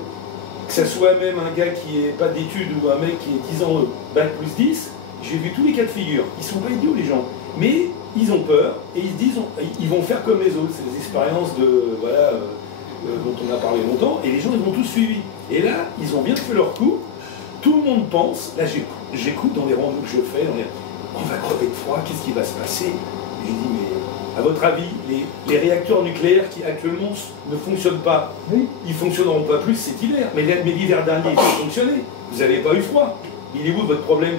Que ce soit même un gars qui n'est pas d'études ou un mec qui est 10 ans bac plus 10, j'ai vu tous les cas de figure. Ils sont pas idiots les gens, mais ils ont peur et ils se disent ils vont faire comme les autres. C'est des expériences dont on a parlé longtemps et les gens ils ont tous suivi. Et là ils ont bien fait leur coup. Tout le monde pense. Là j'écoute dans les rendez-vous que je fais. On va crever de froid. Qu'est-ce qui va se passer? Je dis mais À votre avis, les réacteurs nucléaires qui actuellement ne fonctionnent pas, ils ne fonctionneront pas plus cet hiver. Mais l'hiver dernier, ils ont fonctionné. Vous n'avez pas eu froid. Il est où votre problème?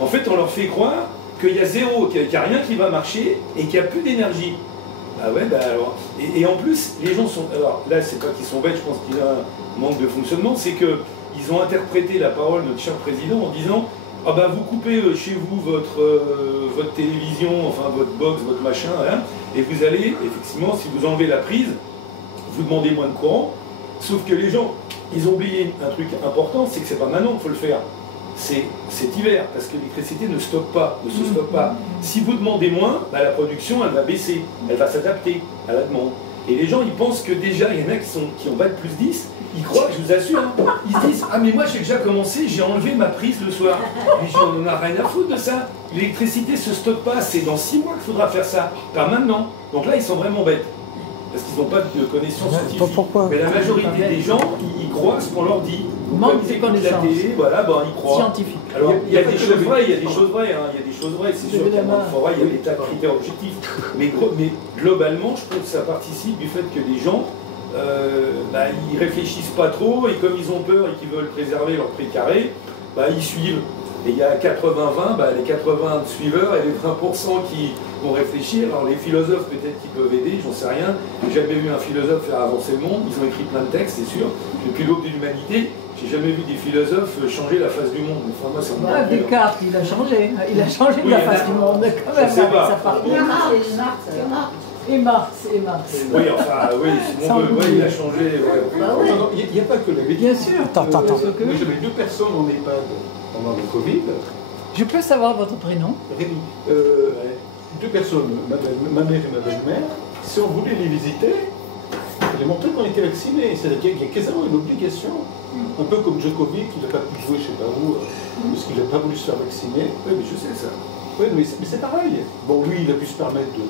En fait, on leur fait croire qu'il y a zéro, qu'il n'y a rien qui va marcher et qu'il n'y a plus d'énergie. Ah ouais, bah alors. Et en plus, les gens sont. Alors là, c'est pas qu'ils sont bêtes, je pense qu'il y a un manque de fonctionnement, c'est qu'ils ont interprété la parole de notre cher président en disant: ah ben vous coupez chez vous votre télévision, enfin votre box, votre machin, hein, et vous allez, effectivement, si vous enlevez la prise, vous demandez moins de courant. Sauf que les gens, ils ont oublié un truc important, c'est que c'est pas maintenant qu'il faut le faire. C'est cet hiver, parce que l'électricité ne stocke pas, ne se stocke pas. Si vous demandez moins, bah, la production, elle va baisser, elle va s'adapter à la demande. Et les gens, ils pensent que déjà, il y en a qui ont bac plus 10, ils croient, je vous assure, hein, ils se disent: ah mais moi j'ai déjà commencé, j'ai enlevé ma prise le soir. Mais on n'en a rien à foutre de ça. L'électricité ne se stocke pas, c'est dans 6 mois qu'il faudra faire ça, pas maintenant. Donc là, ils sont vraiment bêtes. Parce qu'ils n'ont pas de connaissances scientifiques. Pourquoi? Mais la majorité des gens, ils croient ce qu'on leur dit. Manque de connaissances. Voilà, ben, ils croient. Scientifiques. Alors, il y a des choses vraies, il y a des choses vraies, hein, il y a des choses vraies, c'est sûr qu'il y a des tas de critères objectifs. Mais globalement, je trouve que ça participe du fait que les gens, ils réfléchissent pas trop, et comme ils ont peur et qu'ils veulent préserver leur prix carré, ils suivent. Et il y a 80-20, les 80 suiveurs et les 20% qui vont réfléchir. Alors les philosophes peut-être qui peuvent aider, j'en sais rien. J'ai jamais vu un philosophe faire avancer le monde, ils ont écrit plein de textes, c'est sûr. Depuis l'aube de l'humanité, j'ai jamais vu des philosophes changer la face du monde. Enfin, moi, ça me Descartes, il a changé la face du monde, quand même, avec sa partie. Et Marx. Oui, enfin, oui, si on veut, il a changé. Il n'y a pas que la médecine. Bien sûr. Attends. Moi, j'avais 2 personnes en EHPAD pendant le Covid. Je peux savoir votre prénom? Rémi. 2 personnes, ma mère et ma belle-mère. Si on voulait les visiter, il les montrer qu'on était vaccinés. C'est-à-dire qu'il y a quasiment une obligation. Un peu comme Djokovic, il n'a pas pu jouer je ne sais pas où, parce qu'il n'a pas voulu se faire vacciner. Oui, mais je sais ça. Oui, mais c'est pareil. Bon, lui, il a pu se permettre de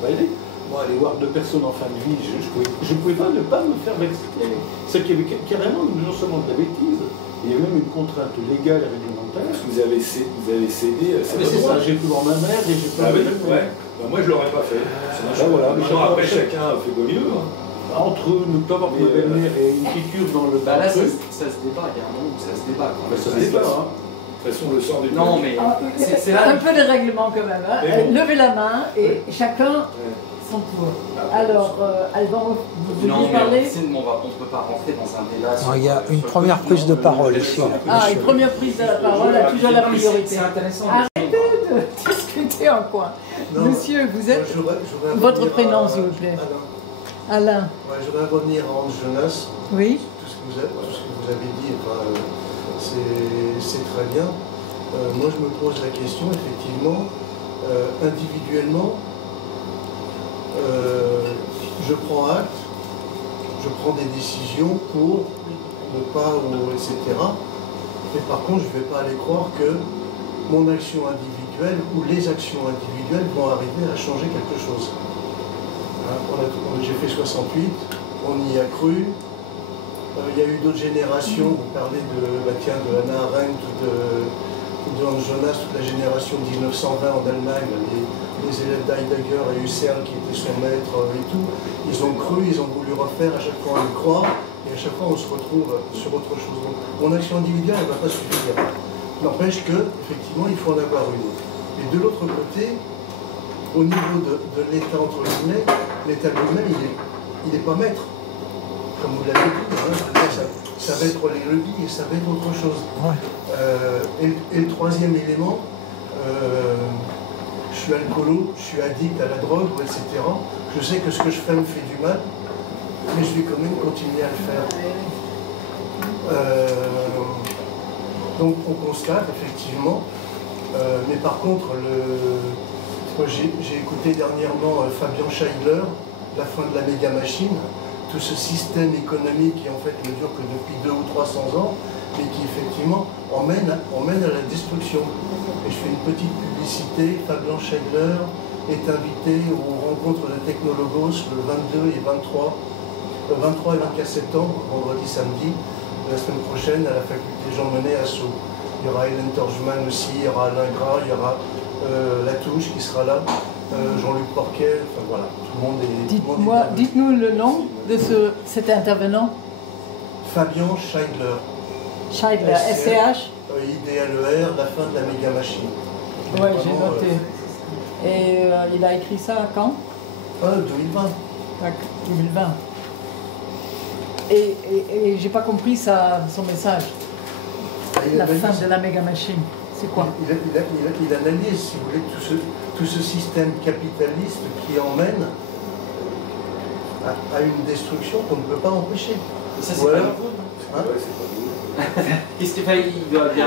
pas aller. Moi, aller voir 2 personnes en fin de vie, je ne pouvais pas ne pas me faire vacciner. C'est qu'il y avait carrément non seulement de la bêtise, il y a même une contrainte légale et réglementaire. Vous avez cédé à mais c'est ça, j'ai pu voir ma mère et j'ai pu voir ma mère. Moi, je ne l'aurais pas fait. Voilà, après, chacun fait comme il veut. Entre ne pas avoir ma belle-mère et une piqûre dans le là, ça se débat, il y a un moment où ça se débat. Ça se débat, hein. De toute façon, le sort du non, mais c'est là. Un peu de règlement quand même. Hein. Levez la main et chacun son tour. Alors, Alban, vous devez parler. On ne peut pas rentrer dans un débat. Il y a une première prise de parole ici. Une première prise de parole a toujours la priorité. C'est intéressant. Arrêtez de discuter en coin. Monsieur, vous êtes. Votre prénom, s'il vous plaît. Alain. Je voudrais revenir à Hans Jonas. Oui. Tout ce que vous avez dit, c'est très bien. Moi, je me pose la question, effectivement, individuellement, je prends acte, je prends des décisions pour ne pas, etc. Mais par contre, je ne vais pas aller croire que mon action individuelle ou les actions individuelles vont arriver à changer quelque chose. J'ai fait 68, on y a cru. Il y a eu d'autres générations, vous parlez de Hannah Arendt, de Hans Jonas, toute la génération 1920 en Allemagne, les élèves d'Heidegger et Husserl qui étaient son maître et tout. Ils ont cru, ils ont voulu refaire, à chaque fois on y croit, et à chaque fois on se retrouve sur autre chose. Donc, mon action individuelle, elle ne va pas suffire. N'empêche qu'effectivement, il faut en avoir une. Et de l'autre côté, au niveau de l'État, entre guillemets, l'État lui-même, il n'est pas maître. Comme vous l'avez dit, hein, ça va être les leviers et ça va être autre chose. Ouais. Et le troisième élément, je suis alcoolo, je suis addict à la drogue, etc. Je sais que ce que je fais me fait du mal, mais je vais quand même continuer à le faire. Donc on constate effectivement, mais par contre, moi j'ai écouté dernièrement Fabian Scheidler, La fin de la méga machine, tout ce système économique qui en fait ne dure que depuis 200 ou 300 ans, mais qui effectivement emmène à la destruction. Et je fais une petite publicité, Fabian Scheidler est invité aux rencontres de Technologos le 22 et 23 et 24 septembre, vendredi, samedi, la semaine prochaine à la faculté Jean Monnet à Sceaux. Il y aura Hélène Torgeman aussi, il y aura Alain Gras, il y aura Latouche qui sera là. Jean-Luc Porquet, enfin voilà, tout le monde est... Dites-nous le nom de cet intervenant. Fabian Scheidler. Scheidler, SCH IDLER, la fin de la méga machine. Oui, j'ai noté. Et il a écrit ça quand 2020. D'accord, 2020. Et j'ai pas compris son message. La fin de la méga machine, c'est quoi? Il analyse, si vous voulez, tout ce système capitaliste qui emmène à une destruction qu'on ne peut pas empêcher. Et ça, c'est pas nouveau, non? Ouais, c'est pas nouveau. Qu'est-ce qu'il fait? Il doit bien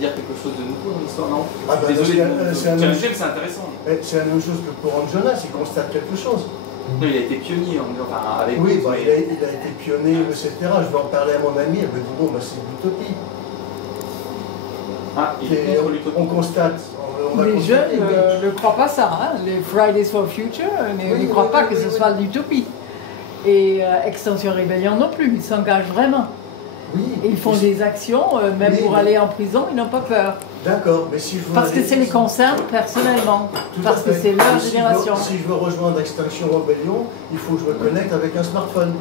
dire quelque chose de nouveau dans l'histoire, non? Désolé, c'est intéressant. C'est la même chose que pour Ron Jonas, il constate quelque chose. Non, il a été pionnier, enfin, avec... Oui, bah, il a été pionnier, etc. Je vais en parler à mon ami, elle me dit, bon, bah, c'est l'utopie. Ah, on constate. Les jeunes ne croient pas ça, hein. Les Fridays for Future ne croient pas que ce soit l'utopie. Et Extinction Rebellion non plus, ils s'engagent vraiment. Oui, et ils font des actions, même pour aller en prison, ils n'ont pas peur. D'accord, mais si je veux... Parce que ça les concerne personnellement, parce que c'est leur génération. Si je veux rejoindre Extinction Rebellion, il faut que je me connecte avec un smartphone.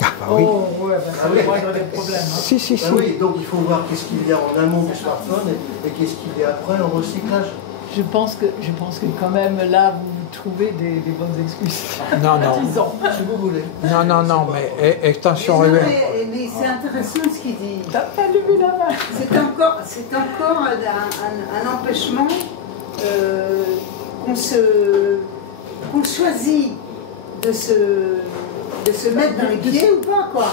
Ah bah oui. Oh, ouais, bah, ça va avoir des problèmes. Hein. Si. Ah oui, donc il faut voir qu'est-ce qu'il y a en amont du smartphone et qu'est-ce qu'il y a après en recyclage. Je pense que quand même là, vous trouvez des bonnes excuses. Non. Disons, si vous voulez. Non, mais Extinction Rebellion. Mais c'est intéressant ce qu'il dit. T'as pas levé la main. C'est encore un empêchement qu'on choisit de se mettre dans les pieds ou pas, quoi.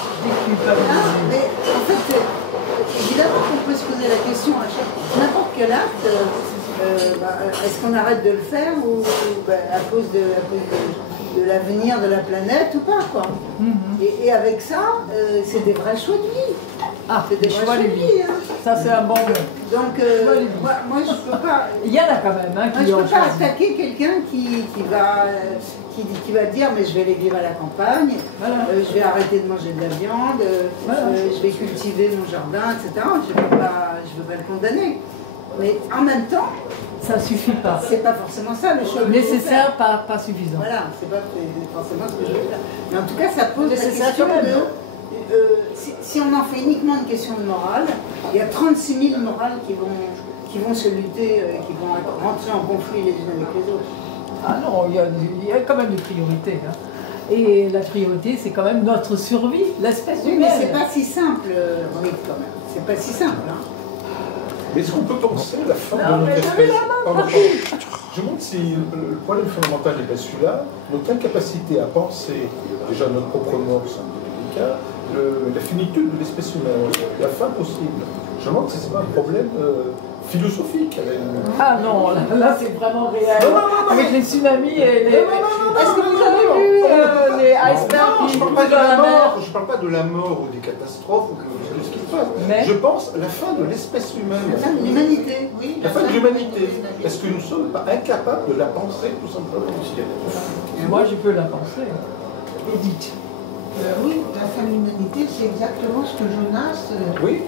Mais en fait, évidemment qu'on peut se poser la question à n'importe quel acte. Est-ce qu'on arrête de le faire ou à cause de l'avenir de la planète ou pas, quoi. Et avec ça, c'est des vrais choix de vie. Ah, c'est des choix de vie. Hein. Ça, c'est un bon mot. Donc, moi, je peux pas... Il y en a quand même, hein, qui je peux pas attaquer quelqu'un qui va dire mais je vais aller vivre à la campagne, je vais arrêter de manger de la viande, je vais cultiver mon jardin, etc. Je ne veux pas le condamner. Mais en même temps, ça suffit pas. C'est pas forcément ça le choix. Nécessaire, pas suffisant. Voilà, c'est pas forcément ce que je veux faire. Mais en tout cas, ça pose la question de... si on en fait uniquement une question de morale, il y a 36 000 morales qui vont se lutter, qui vont rentrer en conflit les unes avec les autres. Ah non, il y a quand même des priorités. Hein. Et la priorité, c'est quand même notre survie, l'espèce humaine. Mais c'est pas si simple, oui, quand même. C'est pas si simple. Hein. Mais est-ce qu'on peut penser la fin de notre espèce? Je me demande si le problème fondamental n'est pas celui-là, notre incapacité à penser déjà notre propre mort, c'est un peu délicat, la finitude de l'espèce humaine, la fin possible. Je me demande si ce n'est pas un problème philosophique. Ah non, là c'est vraiment réel. Avec les tsunamis et les... Est-ce que vous avez vu les icebergs qui coulent dans la mer? Je ne parle pas de la mort ou des catastrophes ou de ce qui se passe. Mais je pense à la fin de l'espèce humaine. La fin de l'humanité, oui. La fin de l'humanité. Est-ce que nous ne sommes pas incapables de la penser tout simplement? Moi je peux la penser. Edith. Oui, la fin de l'humanité, c'est exactement ce que Jonas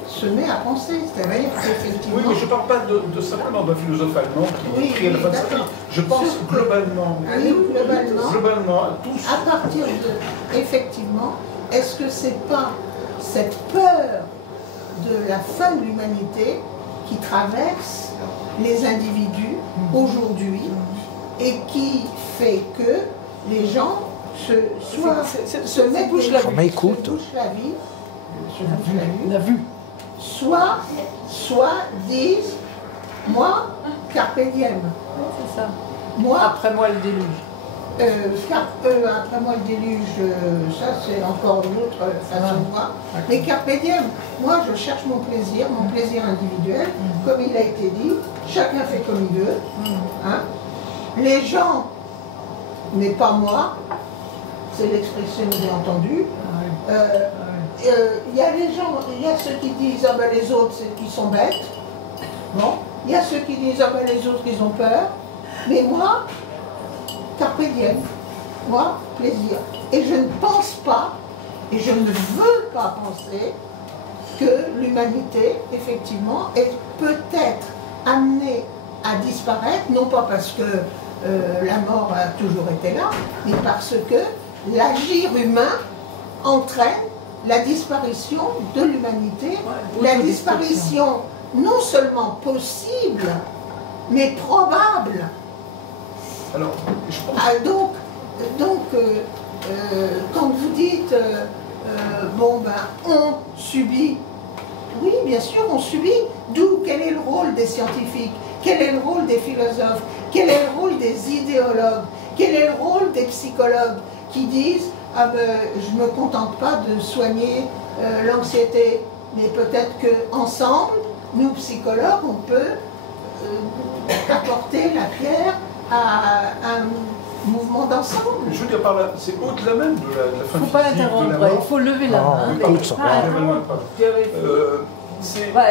se met à penser. C'est-à-dire qu'effectivement... Oui, mais je ne parle pas simplement d'un philosophe allemand qui écrit à la fin de sa vie. Je pense globalement. Oui, globalement. À tous. À partir de... Effectivement, est-ce que c'est pas cette peur de la fin de l'humanité qui traverse les individus aujourd'hui et qui fait que les gens se mettent la vie, la vue, soit disent moi carpe diem. C'est ça. Moi après moi le déluge. Après moi le déluge, ça c'est encore une autre façon de voir. Mais carpe diem, moi je cherche mon plaisir individuel, comme il a été dit, chacun fait comme il veut. Hein. Les gens, mais pas moi. C'est l'expression que j'ai entendue. Il y a les gens, il y a ceux qui disent ah ben les autres c'est qu'ils sont bêtes. Bon. Il y a ceux qui disent ah ben les autres ils ont peur. Mais moi, carpe diem. Moi, plaisir. Et je ne pense pas, et je ne veux pas penser que l'humanité, effectivement, est peut-être amenée à disparaître, non pas parce que la mort a toujours été là, mais parce que l'agir humain entraîne la disparition de l'humanité, la disparition non seulement possible, mais probable. Alors, je pense... Quand vous dites bon ben on subit, oui bien sûr on subit, d'où quel est le rôle des scientifiques, quel est le rôle des philosophes, quel est le rôle des idéologues, quel est le rôle des psychologues qui disent ah ben je me contente pas de soigner l'anxiété, mais peut-être qu'ensemble, nous psychologues, on peut apporter la pierre à un mouvement d'ensemble. Je veux dire par là, c'est au-delà même de la fin physique. Il ne faut pas l'interrompre, il faut lever la main. Elle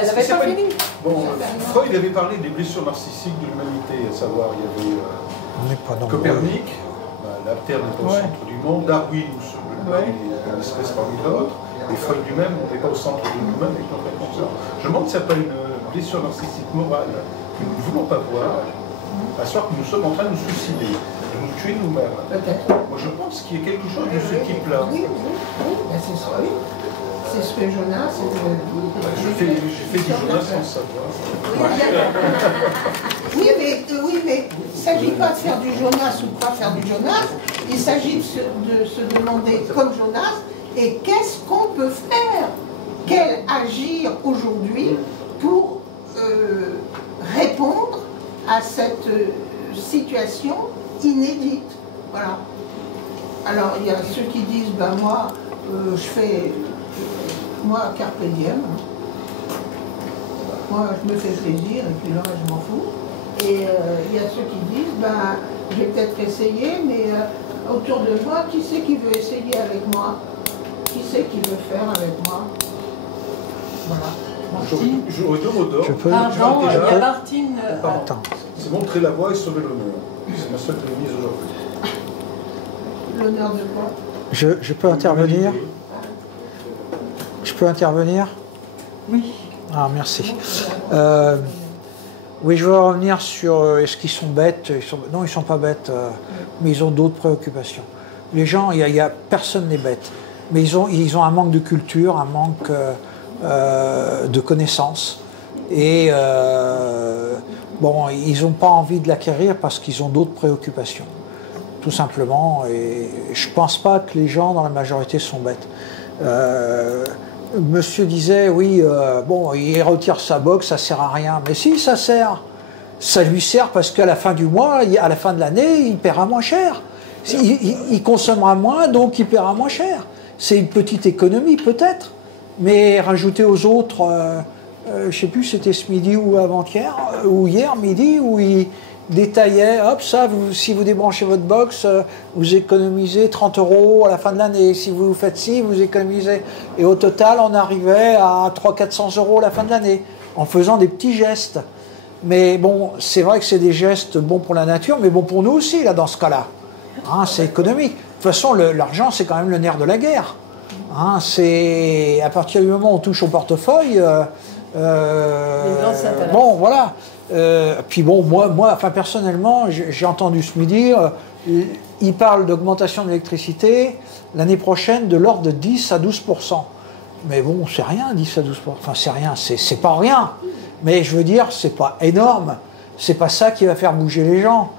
n'avait pas fini. Bon, Freud avait parlé des blessures narcissiques de l'humanité, à savoir il y avait Copernic, la Terre n'est pas au centre du monde, Darwin, une espèce parmi d'autres, et Freud lui-même n'est pas au centre de nous-mêmes, et tout comme ça. Je me demande si ça pas une blessure narcissique morale que nous ne voulons pas voir, à savoir que nous sommes en train de nous suicider, de nous tuer nous-mêmes. Moi je pense qu'il y a quelque chose de ce type-là. Oui, c'est ça, oui. C'est ce que Jonas... J'ai fait du Jonas sans savoir. Oui, mais il ne s'agit pas de faire du Jonas ou de pas faire du Jonas. Il s'agit de se demander, comme Jonas, et qu'est-ce qu'on peut faire? Quel agir aujourd'hui pour répondre à cette situation inédite? Voilà. Alors, il y a ceux qui disent, ben moi, je fais... Moi, carpe diem. Moi, je me fais plaisir et puis là, je m'en fous. Et il y a ceux qui disent, ben, je vais peut-être essayer, mais autour de moi, qui c'est qui veut essayer avec moi? Qui c'est qui veut faire avec moi? Voilà. J'aurais deux mots d'ordre. Pardon, il y a Martine. C'est montrer la voie et sauver l'honneur. C'est ma seule mise aujourd'hui. L'honneur de quoi? Je peux intervenir? Je peux intervenir? Oui. Ah, merci. Oui, je veux revenir sur est-ce qu'ils sont bêtes? Non, ils ne sont pas bêtes, mais ils ont d'autres préoccupations. Les gens, personne n'est bête, mais ils ont un manque de culture, un manque de connaissances. Et bon, ils n'ont pas envie de l'acquérir parce qu'ils ont d'autres préoccupations, tout simplement. Et je ne pense pas que les gens, dans la majorité, sont bêtes. Monsieur disait, oui, bon, il retire sa box, ça sert à rien. Mais si, ça sert. Ça lui sert parce qu'à la fin du mois, à la fin de l'année, il paiera moins cher. Il consommera moins, donc il paiera moins cher. C'est une petite économie, peut-être. Mais rajouter aux autres, je ne sais plus, c'était ce midi ou avant-hier, ou hier midi, où il détaillait, hop, ça, si vous débranchez votre box, vous économisez 30 € à la fin de l'année. Si vous faites ci, vous économisez. Et au total, on arrivait à 300-400 € à la fin de l'année, en faisant des petits gestes. Mais bon, c'est vrai que c'est des gestes bons pour la nature, mais bons pour nous aussi, là, dans ce cas-là. Hein, c'est économique. De toute façon, l'argent, c'est quand même le nerf de la guerre. Hein, c'est à partir du moment où on touche au portefeuille... bon, voilà. Puis bon, moi, enfin personnellement, j'ai entendu ce midi, il parle d'augmentation de l'électricité l'année prochaine de l'ordre de 10 à 12%. Mais bon, c'est rien, 10 à 12%. Enfin, c'est rien, c'est pas rien. Mais je veux dire, c'est pas énorme. C'est pas ça qui va faire bouger les gens.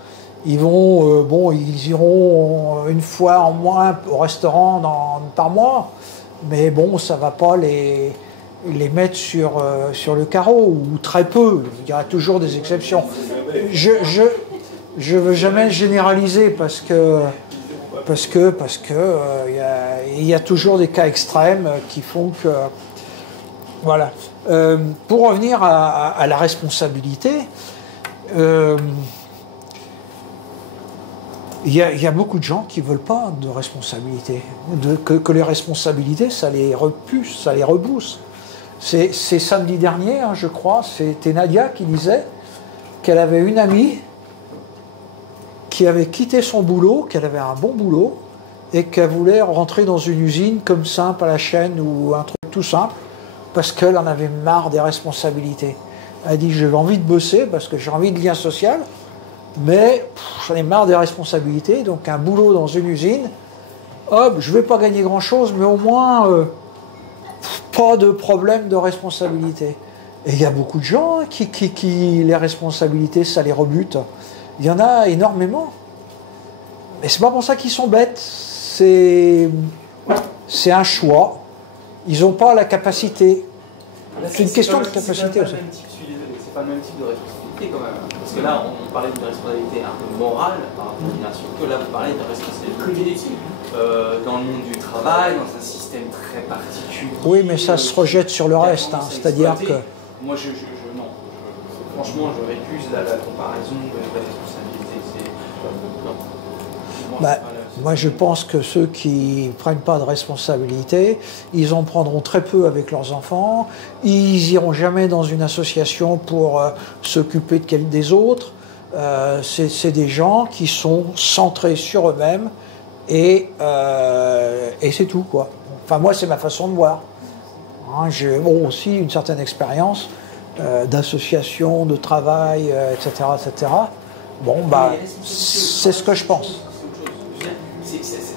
Ils vont, bon, ils iront une fois en moins au restaurant par mois. Mais bon, ça va pas les mettre sur le carreau, ou très peu. Il y aura toujours des exceptions. Je veux jamais généraliser parce que il y a toujours des cas extrêmes qui font que... Voilà. Pour revenir à la responsabilité, il y a beaucoup de gens qui ne veulent pas de responsabilité, que les responsabilités, ça les repousse, ça les rebousse. C'est samedi dernier, hein, je crois, c'était Nadia qui disait qu'elle avait une amie qui avait quitté son boulot, qu'elle avait un bon boulot, et qu'elle voulait rentrer dans une usine comme simple à la chaîne ou un truc tout simple, parce qu'elle en avait marre des responsabilités. Elle dit, j'ai envie de bosser parce que j'ai envie de lien social, mais j'en ai marre des responsabilités, donc un boulot dans une usine, hop, je ne vais pas gagner grand-chose, mais au moins, pas de problème de responsabilité. Et il y a beaucoup de gens qui les responsabilités, ça les rebute. Il y en a énormément. Mais c'est pas pour ça qu'ils sont bêtes. C'est un choix. Ils n'ont pas la capacité. C'est une question de capacité aussi. C'est pas le même type de responsabilité quand même. Parce que là, on parlait d'une responsabilité un peu morale par rapport à une nation, que là, vous parlez de responsabilité dans le monde du travail, dans un système très particulier. Oui, mais ça se rejette sur le reste. C'est-à-dire que... Moi, non. Franchement, je récuse la comparaison de responsabilité. Non. Moi, je pense que ceux qui ne prennent pas de responsabilité, ils en prendront très peu avec leurs enfants, ils n'iront jamais dans une association pour s'occuper des autres. C'est des gens qui sont centrés sur eux-mêmes et c'est tout, quoi. Enfin, moi, c'est ma façon de voir. Hein, j'ai aussi une certaine expérience d'association, de travail, etc., etc. Bon, c'est ce que je pense.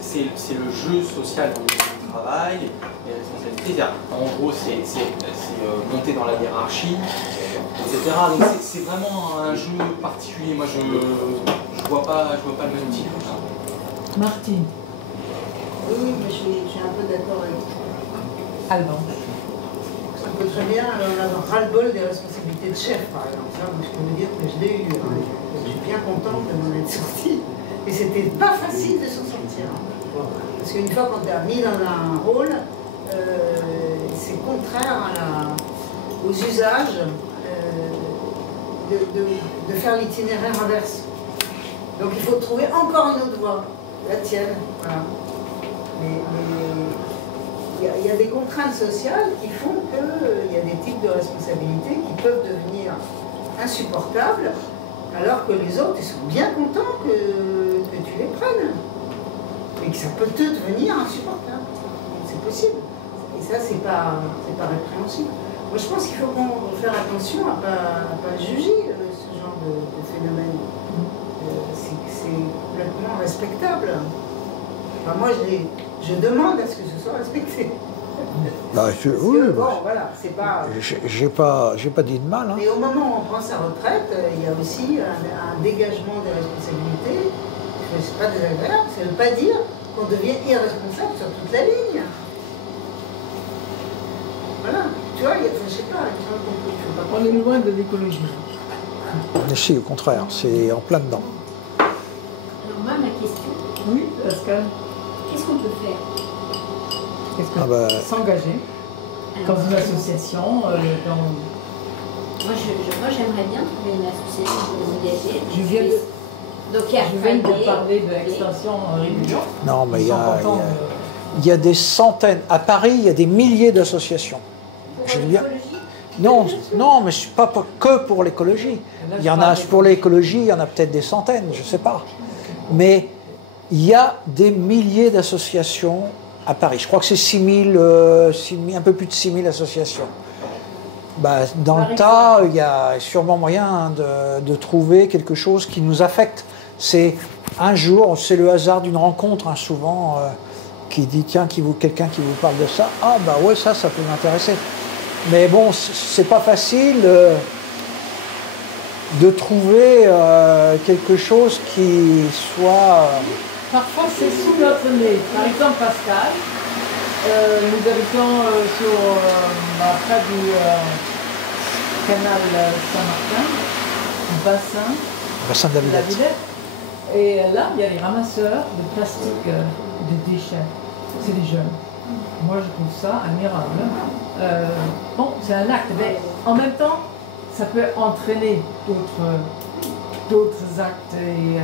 C'est le jeu social dans le travail, les responsabilités. En gros, c'est monter dans la hiérarchie, etc. Donc c'est vraiment un jeu particulier. Moi, je vois pas le même type. Martine. Oui, mais je suis un peu d'accord avec Alban. On peut très bien avoir ras-le-bol des responsabilités de chef, par exemple. Ça, je peux vous dire que je l'ai eu. Je suis bien contente de m'en être sortie. Et c'était pas facile de s'en sortir. Parce qu'une fois qu'on t'a mis dans un rôle, c'est contraire aux usages de faire l'itinéraire inverse. Donc il faut trouver encore une autre voie, la tienne. Voilà. Mais il y a des contraintes sociales qui font qu'il y a des types de responsabilités qui peuvent devenir insupportables, alors que les autres, ils sont bien contents que tu les prennes. Et que ça peut te devenir insupportable. C'est possible. Et ça, c'est pas répréhensible. Moi, je pense qu'il faut faire attention à pas juger ce genre de phénomène. C'est complètement respectable. Enfin, moi, je demande à ce que ce soit respecté. Oui, bon, voilà, c'est pas... J'ai pas dit de mal. Hein. Mais au moment où on prend sa retraite, il y a aussi un dégagement des responsabilités. C'est pas désagréable, ça ne veut pas dire qu'on devient irresponsable sur toute la ligne. Voilà, tu vois, je sais pas, il faut pas... On est loin de l'écologie. Mais si, au contraire, c'est en plein dedans. Alors moi, ma question... Oui, Pascal. Qu'est-ce qu'on peut faire? S'engager dans une association, Moi, j'aimerais bien trouver une association pour m'engager. Je viens de parler de l'extension Réunion. Non, mais il y a des centaines. À Paris, il y a des milliers d'associations. Non, mais pas que pour l'écologie. Il y en a pour l'écologie, il y en a peut-être des centaines, je ne sais pas. Mais il y a des milliers d'associations à Paris. Je crois que c'est 6 000, un peu plus de 6 000 associations. Dans le tas, il y a sûrement moyen de trouver quelque chose qui nous affecte. C'est un jour, c'est le hasard d'une rencontre, souvent, qui dit, tiens, quelqu'un qui vous parle de ça. Ah, ouais, ça peut m'intéresser. Mais bon, c'est pas facile de trouver quelque chose qui soit... Parfois, c'est sous notre nez. Par exemple, Pascal, nous habitons près du canal Saint-Martin, bassin de la Villette. Et là, il y a les ramasseurs de plastique, de déchets. C'est des jeunes. Moi, je trouve ça admirable. Bon, c'est un acte, mais en même temps, ça peut entraîner d'autres actes. Et,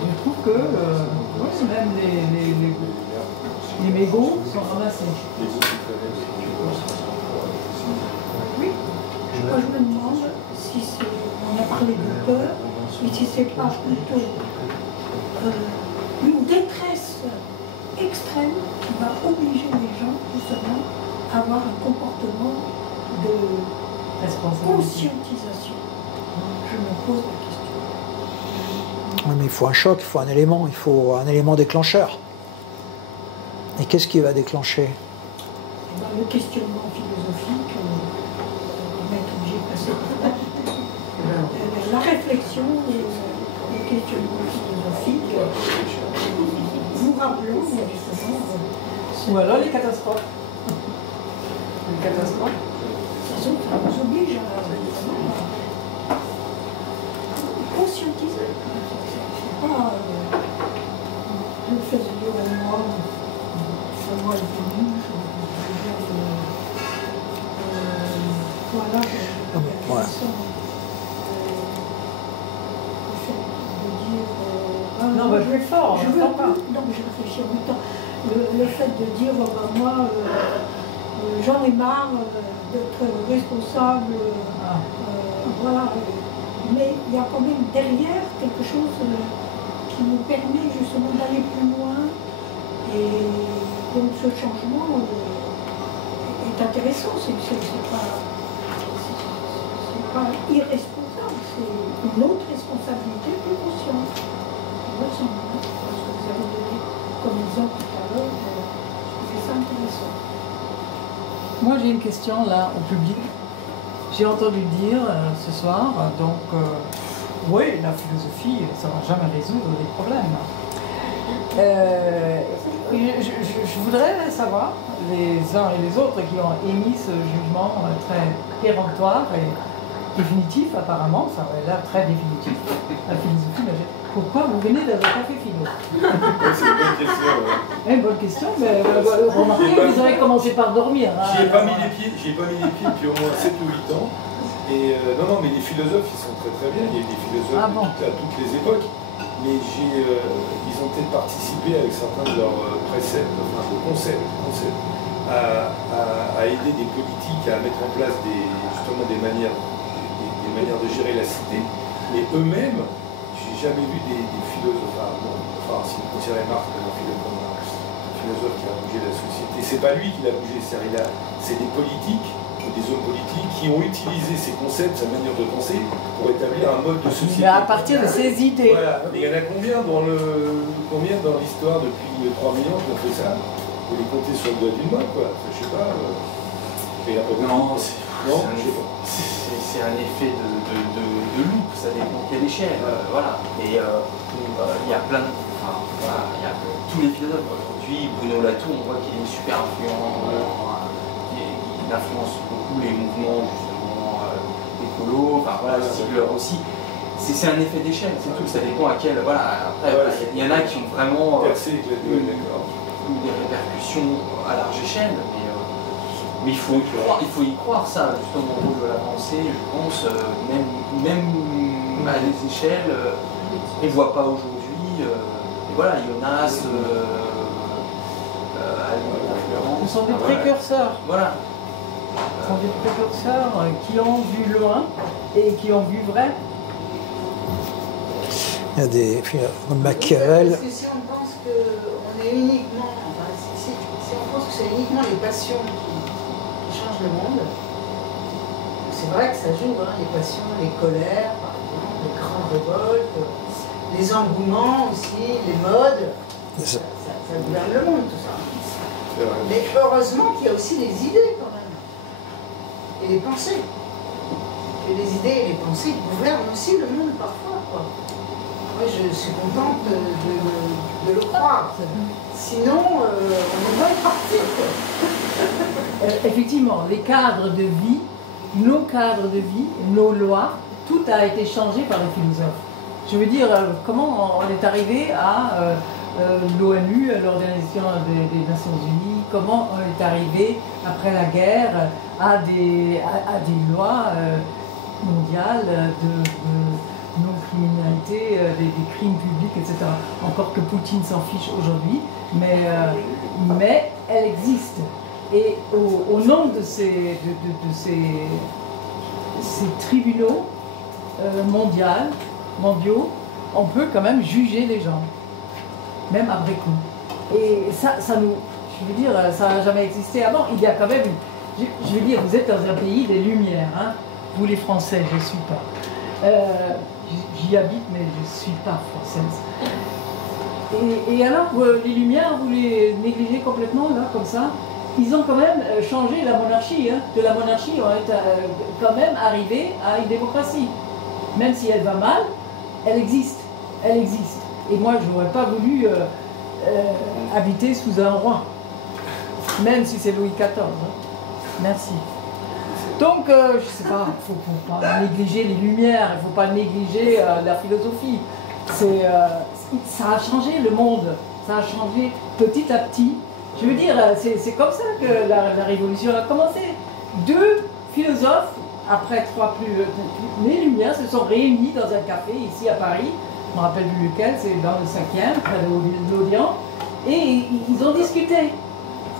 je trouve que même les mégots sont ramassés. Oui. Moi, je me demande si on a parlé de peur, mais si c'est pas plutôt une détresse extrême qui va obliger les gens justement à avoir un comportement responsabilité. Conscientisation. Je me pose la question. Oui, mais il faut un choc, il faut un élément déclencheur. Et qu'est-ce qui va déclencher? Dans le questionnement philosophique, on est obligé de passer par là. La réflexion et le questionnement philosophique nous rappelons justement. Ou alors les catastrophes. Les catastrophes. Ça nous oblige à conscientiser. C'est pas le fait de dire à moi est venu, voilà. Voilà. Non, bah, je vais fort, je veux pas. Non, mais je réfléchis en même temps. Le fait de dire, moi, j'en ai marre d'être responsable, voilà. Mais il y a quand même derrière quelque chose qui nous permet justement d'aller plus loin. Et donc ce changement est intéressant. C'est pas irresponsable, c'est une autre responsabilité plus consciente. Ce que vous avez donné comme exemple tout à l'heure, c'est ça intéressant. Moi j'ai une question là au public. J'ai entendu dire ce soir, donc oui, la philosophie, ça ne va jamais résoudre les problèmes. Je voudrais savoir, les uns et les autres qui ont émis ce jugement très péremptoire et définitif, apparemment, ça avait l'air très définitif, la philosophie magique. Pourquoi vous venez dans un café philo? C'est une bonne question. Ouais. Une bonne question, mais remarquez, vous avez commencé par dormir. J'y ai pas mis les pieds depuis au moins 7 ou 8 ans. Et non, mais les philosophes, ils sont très très bien. Il y a des philosophes à toutes les époques. Mais ils ont peut-être participé avec certains de leurs préceptes, enfin de concepts, à aider des politiques à mettre en place justement des manières de gérer la cité. Mais eux-mêmes, j'ai jamais vu des philosophes, enfin si vous considérez Marx comme un philosophe qui a bougé la société, c'est pas lui qui l'a bougé, c'est des politiques, des hommes politiques qui ont utilisé ces concepts, sa manière de penser, pour établir un mode de société. Mais à partir de ces idées. Voilà. Mais il y en a combien dans l'histoire depuis 3 millions qui ont fait ça? Vous les comptez sur le doigt d'une main, quoi. Je sais pas. Il y a pas beaucoup. C'est un effet de loupe, ça dépend de quelle échelle. Voilà. Et il y a plein de. Enfin, voilà, il y a tous les philosophes. Aujourd'hui, Bruno Latour, on voit qu'il est super influent, il influence beaucoup les mouvements justement écolos, enfin voilà, aussi. C'est un effet d'échelle, c'est tout, ça dépend à quel. Voilà, après, il y en a qui ont vraiment eu des répercussions à large échelle, mais il faut y croire, ça, justement, au rôle de la pensée, je pense, même à des échelles, on ne voit pas aujourd'hui, et voilà, Jonas, ce sont des précurseurs. Voilà. Ce sont des précurseurs qui ont vu loin et qui ont vu vrai. Il y a des Machiavel. Parce que si on pense qu'on est uniquement, enfin, si on pense que c'est uniquement les passions qui changent le monde, c'est vrai que ça joue, hein, les passions, les colères, par exemple, les grandes révoltes, les engouements aussi, les modes, ça gouverne le monde tout ça. Mais heureusement qu'il y a aussi les idées quand même, et les pensées. Et les idées et les pensées gouvernent aussi le monde parfois, quoi. Moi, je suis contente de le croire. Sinon, on est mal parti. Effectivement, les cadres de vie, nos cadres de vie, nos lois, tout a été changé par les philosophes. Je veux dire, comment on est arrivé à l'ONU, l'Organisation des Nations Unies, comment on est arrivé, après la guerre, à des lois mondiales de non-criminalité, des crimes publics, etc. Encore que Poutine s'en fiche aujourd'hui, mais elle existe. Et au nom de ces tribunaux mondiaux, on peut quand même juger les gens, même après coup. Et ça nous, je veux dire, ça n'a jamais existé avant. Il y a quand même, je veux dire, vous êtes dans un pays des Lumières, hein. vous les Français, je ne suis pas. J'y habite, mais je ne suis pas française. Et alors, les Lumières, vous les négligez complètement, là, comme ça. Ils ont quand même changé la monarchie. Hein. De la monarchie, on est quand même arrivé à une démocratie. Même si elle va mal, elle existe. Elle existe. Et moi, je n'aurais pas voulu habiter sous un roi. Même si c'est Louis XIV. Hein. Merci. Donc, je ne sais pas, il ne faut pas négliger les Lumières, il ne faut pas négliger la philosophie. Ça a changé le monde, ça a changé petit à petit. Je veux dire, c'est comme ça que la révolution a commencé. 2 philosophes, après 3 plus, les Lumières se sont réunis dans un café ici à Paris, je ne me rappelle plus lequel, c'est dans le 5e, près de l'Odéon, et ils ont discuté.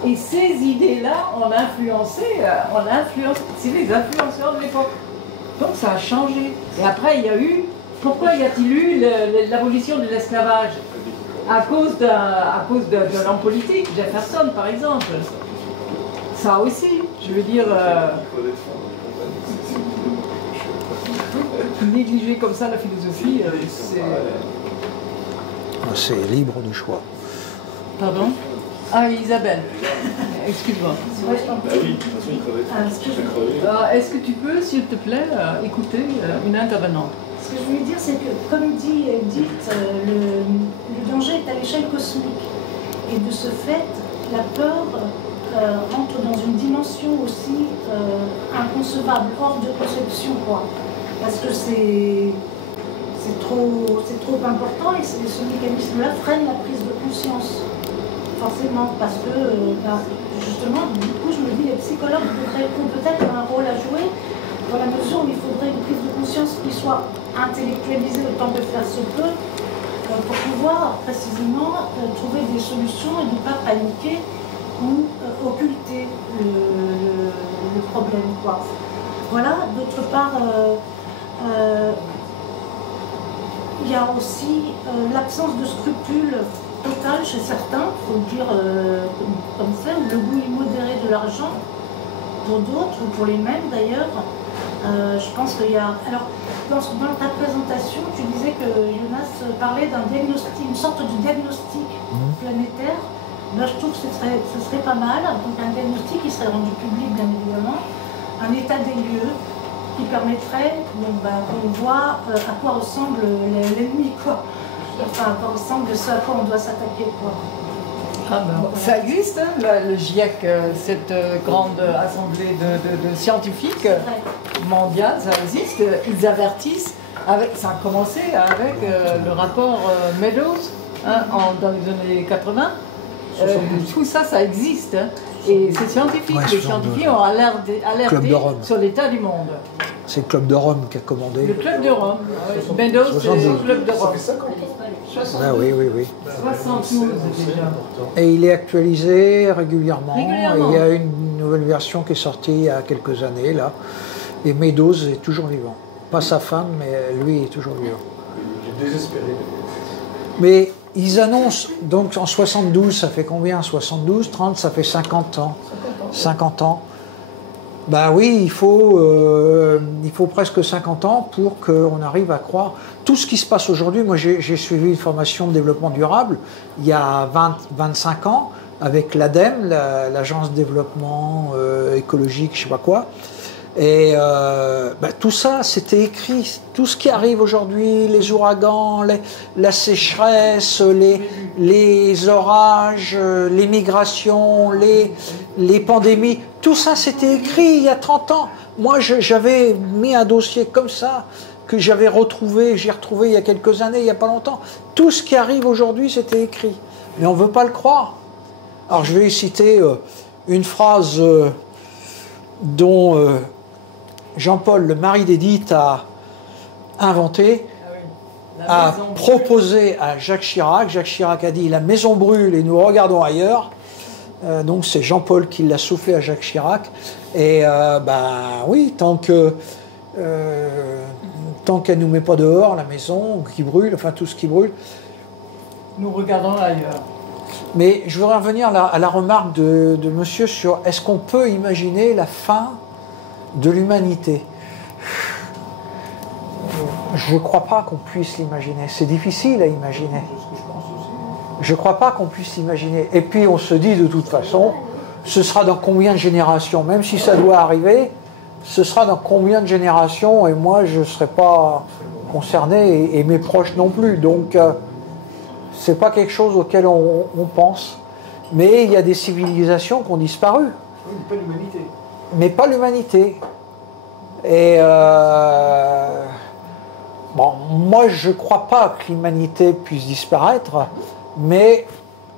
Et ces idées-là ont influencé, c'est les influenceurs de l'époque. Donc ça a changé. Et après, il y a eu, pourquoi y a-t-il eu l'abolition de l'esclavage? À cause d'un homme politique, Jefferson par exemple. Ça aussi, je veux dire, négliger comme ça la philosophie, c'est libre de choix. Pardon? Ah, Isabelle, excuse-moi. Est-ce que tu peux, s'il te plaît, écouter une intervenante? Ce que je voulais dire, c'est que, comme dit Edith, le danger est à l'échelle cosmique. Et de ce fait, la peur rentre dans une dimension aussi inconcevable, hors de conception, quoi. Parce que c'est trop important et ce mécanisme-là freine la prise de conscience. Forcément, parce que justement, du coup, je me dis, les psychologues ont peut-être un rôle à jouer dans la mesure où il faudrait une prise de conscience qui soit intellectualisée autant que faire se peut pour pouvoir précisément trouver des solutions et ne pas paniquer ou occulter le problème, quoi. Voilà, d'autre part, il y a aussi l'absence de scrupules total chez certains, il faut le dire comme ça, ou le goût immodéré de l'argent, pour d'autres, ou pour les mêmes d'ailleurs. Je pense qu'il y a... Alors, dans ta présentation, tu disais que Jonas parlait d'un diagnostic, une sorte de diagnostic planétaire. Là, je trouve que ce serait pas mal. Donc un diagnostic qui serait rendu public, bien évidemment, un état des lieux qui permettrait qu'on voit à quoi ressemble l'ennemi, quoi. Enfin, à quoi ressemble ce à quoi on doit s'attaquer, quoi. Ça existe, hein, le GIEC, cette grande assemblée de scientifiques mondiale, ça existe. Ils avertissent, ça a commencé avec le rapport Meadows hein, dans les années 80. Tout ça, ça existe. Hein. Et ces scientifiques, les scientifiques ont alerté sur l'état du monde. C'est le Club de Rome qui a commandé. Le Club de Rome. Meadows, c'est le Club de Rome. Ah oui. 72 déjà. Et il est actualisé régulièrement. Il y a une nouvelle version qui est sortie il y a quelques années là. Et Meadows est toujours vivant. Pas sa femme, mais lui est toujours vivant. Il est désespéré. Mais ils annoncent, donc en 72, ça fait combien? 72, 30, ça fait 50 ans. 50 ans. Ben oui, il faut presque 50 ans pour qu'on arrive à croire. Tout ce qui se passe aujourd'hui, moi j'ai suivi une formation de développement durable il y a 25 ans avec l'ADEME, l'Agence de développement écologique, je ne sais pas quoi. Et tout ça, c'était écrit. Tout ce qui arrive aujourd'hui, les ouragans, la sécheresse, les orages, les migrations, les pandémies, tout ça, c'était écrit il y a 30 ans. Moi, j'avais mis un dossier comme ça, que j'ai retrouvé il y a quelques années, il n'y a pas longtemps. Tout ce qui arrive aujourd'hui, c'était écrit. Mais on ne veut pas le croire. Alors, je vais citer une phrase dont Jean-Paul, le mari d'Édith, a inventé, a proposé à Jacques Chirac. Jacques Chirac a dit « La maison brûle et nous regardons ailleurs ». Donc c'est Jean-Paul qui l'a soufflé à Jacques Chirac. Et oui, tant qu'elle ne nous met pas dehors, la maison qui brûle, enfin tout ce qui brûle. Nous regardons ailleurs. Mais je voudrais revenir à la remarque de monsieur sur est-ce qu'on peut imaginer la fin de l'humanité? Je ne crois pas qu'on puisse l'imaginer. C'est difficile à imaginer. Je ne crois pas qu'on puisse l'imaginer. Et puis on se dit de toute façon, ce sera dans combien de générations? Même si ça doit arriver, ce sera dans combien de générations? Et moi, je ne serai pas concerné, et mes proches non plus. Donc, ce n'est pas quelque chose auquel on pense. Mais il y a des civilisations qui ont disparu. Oui, pas l'humanité. Mais pas l'humanité. Et bon, moi, je ne crois pas que l'humanité puisse disparaître, mais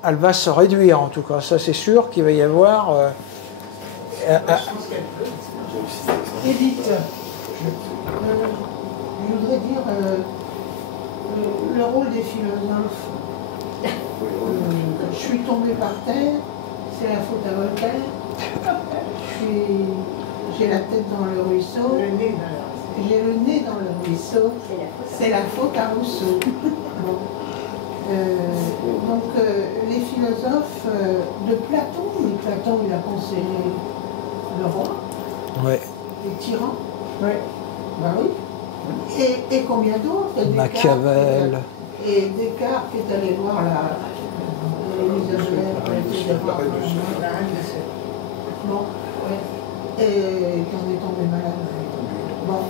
elle va se réduire en tout cas. Ça, c'est sûr qu'il va y avoir. Edith, je voudrais dire le rôle des philosophes. Je suis tombée par terre, c'est la faute à Voltaire. J'ai la tête dans le ruisseau. J'ai le nez dans le ruisseau. C'est la faute à Rousseau. Bon. Donc les philosophes de Platon, mais Platon il a conseillé le roi, Ouais. les tyrans. Oui. Ben oui. Et combien d'autres? Machiavel. Et Descartes qui est allé voir Elisabeth, etc. Bon, ouais. Et qui en est tombé malade. Bon,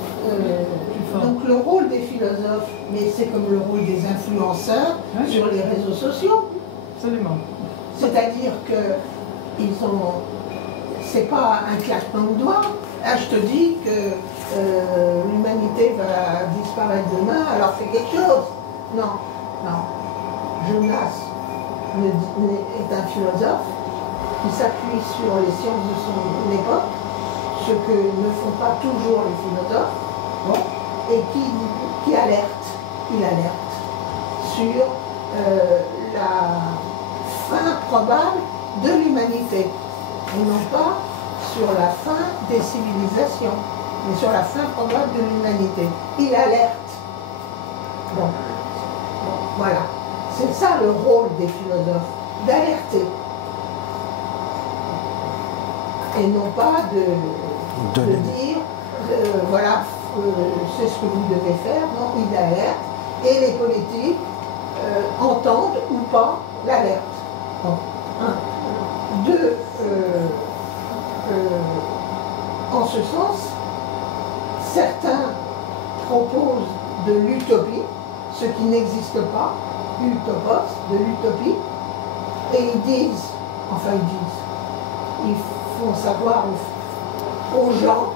donc le rôle des philosophes, mais c'est comme le rôle des influenceurs sur les réseaux sociaux. Absolument. C'est-à-dire que ils ont, c'est pas un claquement de doigts. Là, je te dis que l'humanité va disparaître demain, alors fais quelque chose. Non, non. Jonas est un philosophe qui s'appuie sur les sciences de son époque, ce que ne font pas toujours les philosophes, bon, et qui alerte. Il alerte sur la fin probable de l'humanité, et non pas sur la fin des civilisations, mais sur la fin probable de l'humanité. Il alerte. Bon, voilà. C'est ça le rôle des philosophes, d'alerter. Et non pas de dire, voilà, c'est ce que vous devez faire. Non, il alerte. Et les politiques entendent ou pas l'alerte. Bon. Un. Deux, en ce sens, certains proposent de l'utopie, ce qui n'existe pas, utopos, de l'utopie, et ils disent, ils font savoir aux gens,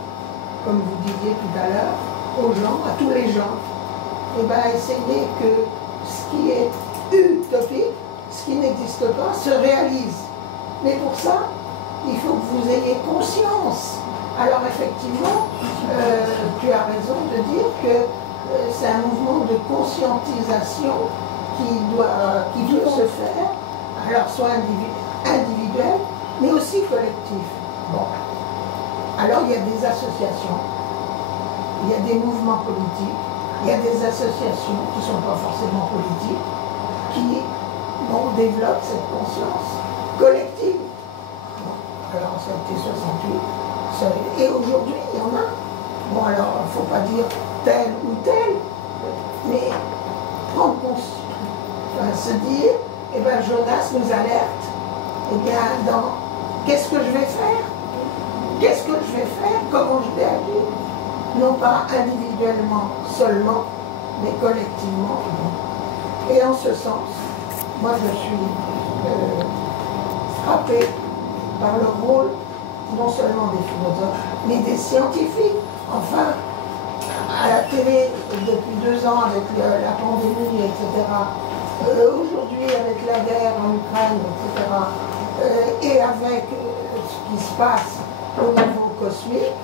comme vous disiez tout à l'heure, aux gens, à tous les gens, et bien essayer que ce qui est utopique, ce qui n'existe pas, se réalise. Mais pour ça, il faut que vous ayez conscience. Alors effectivement, tu as raison de dire que c'est un mouvement de conscientisation qui peut se faire, alors soit individuel, mais aussi collectif. Bon. Alors il y a des associations, il y a des mouvements politiques, il y a des associations qui ne sont pas forcément politiques, qui développent cette conscience collective. Bon. Alors ça a été 68, et aujourd'hui il y en a. Bon alors il ne faut pas dire tel ou tel, mais prendre conscience, se dire, eh bien Jonas nous alerte, eh bien dans qu'est-ce que je vais faire? Qu'est-ce que je vais faire? Comment je vais agir? Non pas individuellement seulement, mais collectivement. Et en ce sens, moi je suis frappée par le rôle non seulement des philosophes, mais des scientifiques. Enfin, à la télé, depuis 2 ans, avec la pandémie, etc., aujourd'hui avec la guerre en Ukraine, etc., et avec ce qui se passe au niveau cosmique,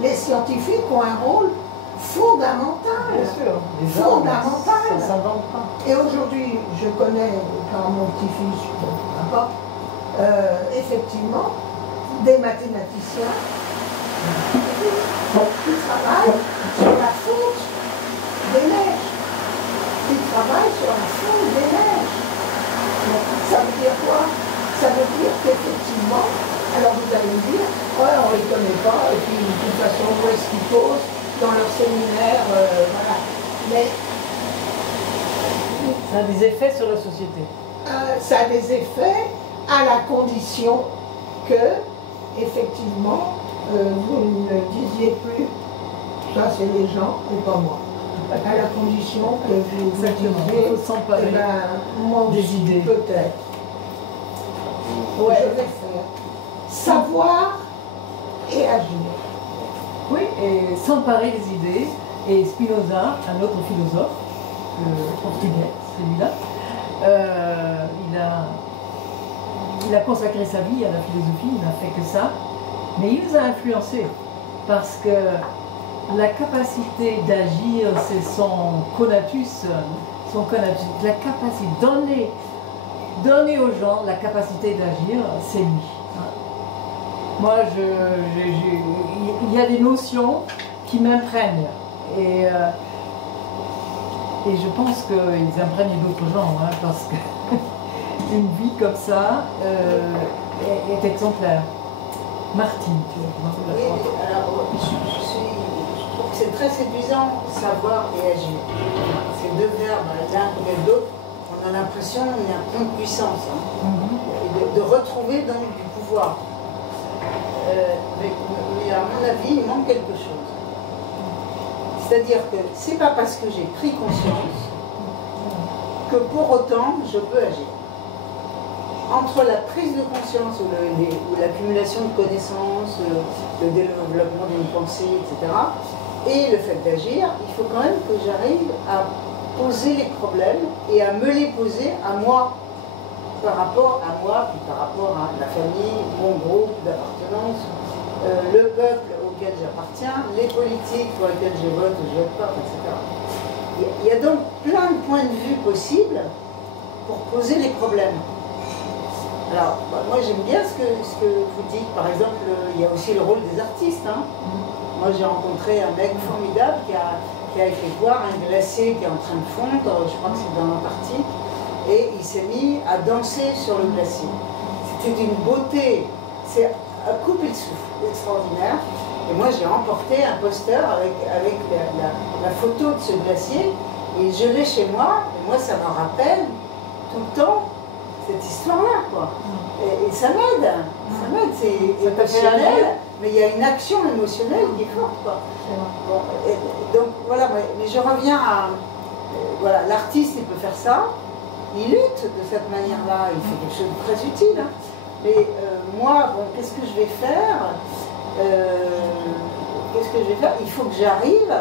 les scientifiques ont un rôle fondamental. Bien sûr. Fondamental. Ça ne s'invente pas. Et aujourd'hui, je connais, par mon petit-fils, n'importe, effectivement, des mathématiciens qui travaillent sur la fonte des neiges. Ils travaillent sur la fonte des neiges. Donc, ça veut dire quoi? Ça veut dire qu'effectivement, alors vous allez me dire, ouais, on ne les connaît pas, et puis de toute façon, où est-ce qu'ils posent dans leur séminaire, voilà. Mais ça a des effets sur la société. Ça a des effets à la condition que, effectivement, vous ne disiez plus, ça c'est les gens et pas moi. À la condition que vous disiez, moi des idées. Peut-être. Ouais. Je vais faire. Savoir et agir. Oui, et s'emparer des idées. Et Spinoza, un autre philosophe, portugais, celui-là, il a consacré sa vie à la philosophie, il n'a fait que ça, mais il nous a influencés parce que la capacité d'agir, c'est son conatus, la capacité, donner aux gens la capacité d'agir, c'est lui. Moi, il y a des notions qui m'imprègnent et je pense qu'ils imprègnent d'autres gens, hein, parce qu'une vie comme ça est exemplaire. Martine, tu vois. Oui, alors je trouve que c'est très séduisant, savoir et agir. Ces deux verbes, l'un et l'autre, on a l'impression qu'il y a un point de puissance, hein, et de retrouver donc du pouvoir. Mais à mon avis, il manque quelque chose. C'est-à-dire que c'est pas parce que j'ai pris conscience que pour autant je peux agir. Entre la prise de conscience ou l'accumulation de connaissances, le développement d'une pensée, etc., et le fait d'agir, il faut quand même que j'arrive à poser les problèmes et à me les poser à moi, par rapport à moi, puis par rapport à la famille, mon groupe d'appartenance, le peuple auquel j'appartiens, les politiques pour lesquels je vote ou je vote pas, etc. Il y a donc plein de points de vue possibles pour poser les problèmes. Alors, moi j'aime bien ce que vous dites, par exemple, il y a aussi le rôle des artistes. Hein. Moi j'ai rencontré un mec formidable qui a fait voir un glacier qui est en train de fondre, je crois que c'est dans l'Antarctique, et il s'est mis à danser sur le glacier. C'était d'une beauté, c'est à couper le souffle, extraordinaire. Et moi j'ai remporté un poster avec la photo de ce glacier, et je l'ai chez moi, et moi ça me rappelle tout le temps cette histoire-là, quoi. Et ça m'aide, c'est émotionnel, mais il y a une action émotionnelle qui est forte, quoi. Bon, donc voilà, mais je reviens à, voilà, l'artiste il peut faire ça, il lutte de cette manière-là, il fait quelque chose de très utile, hein. Mais moi, bon, qu'est-ce que je vais faire? Il faut que j'arrive,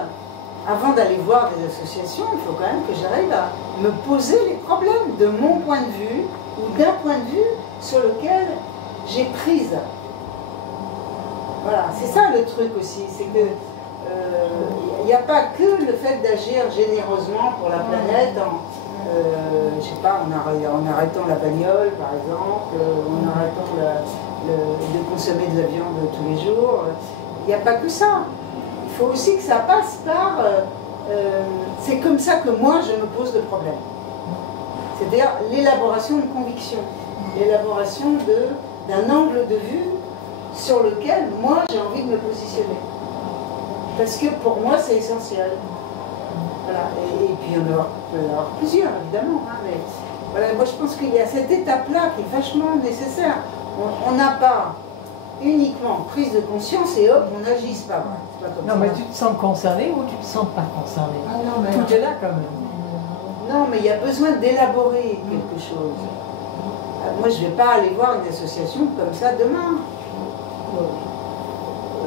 avant d'aller voir des associations, il faut quand même que j'arrive à me poser les problèmes de mon point de vue, ou d'un point de vue sur lequel j'ai prise. Voilà, c'est ça le truc aussi, c'est que il n'y a pas que le fait d'agir généreusement pour la planète, je sais pas, en arrêtant la bagnole par exemple, en arrêtant de consommer de la viande tous les jours. Il n'y a pas que ça. Il faut aussi que ça passe par... c'est comme ça que moi je me pose le problème. C'est-à-dire l'élaboration de convictions, l'élaboration d'un angle de vue sur lequel moi j'ai envie de me positionner. Parce que pour moi c'est essentiel. Voilà. Et puis il y en a plusieurs évidemment, hein, mais voilà, moi je pense qu'il y a cette étape-là qui est vachement nécessaire. On n'a pas uniquement prise de conscience et hop, on n'agisse pas. Non, mais tu te sens concerné ou tu te sens pas concerné? Tout est là quand même. Non, mais il y a besoin d'élaborer quelque chose. Moi, je ne vais pas aller voir une association comme ça demain.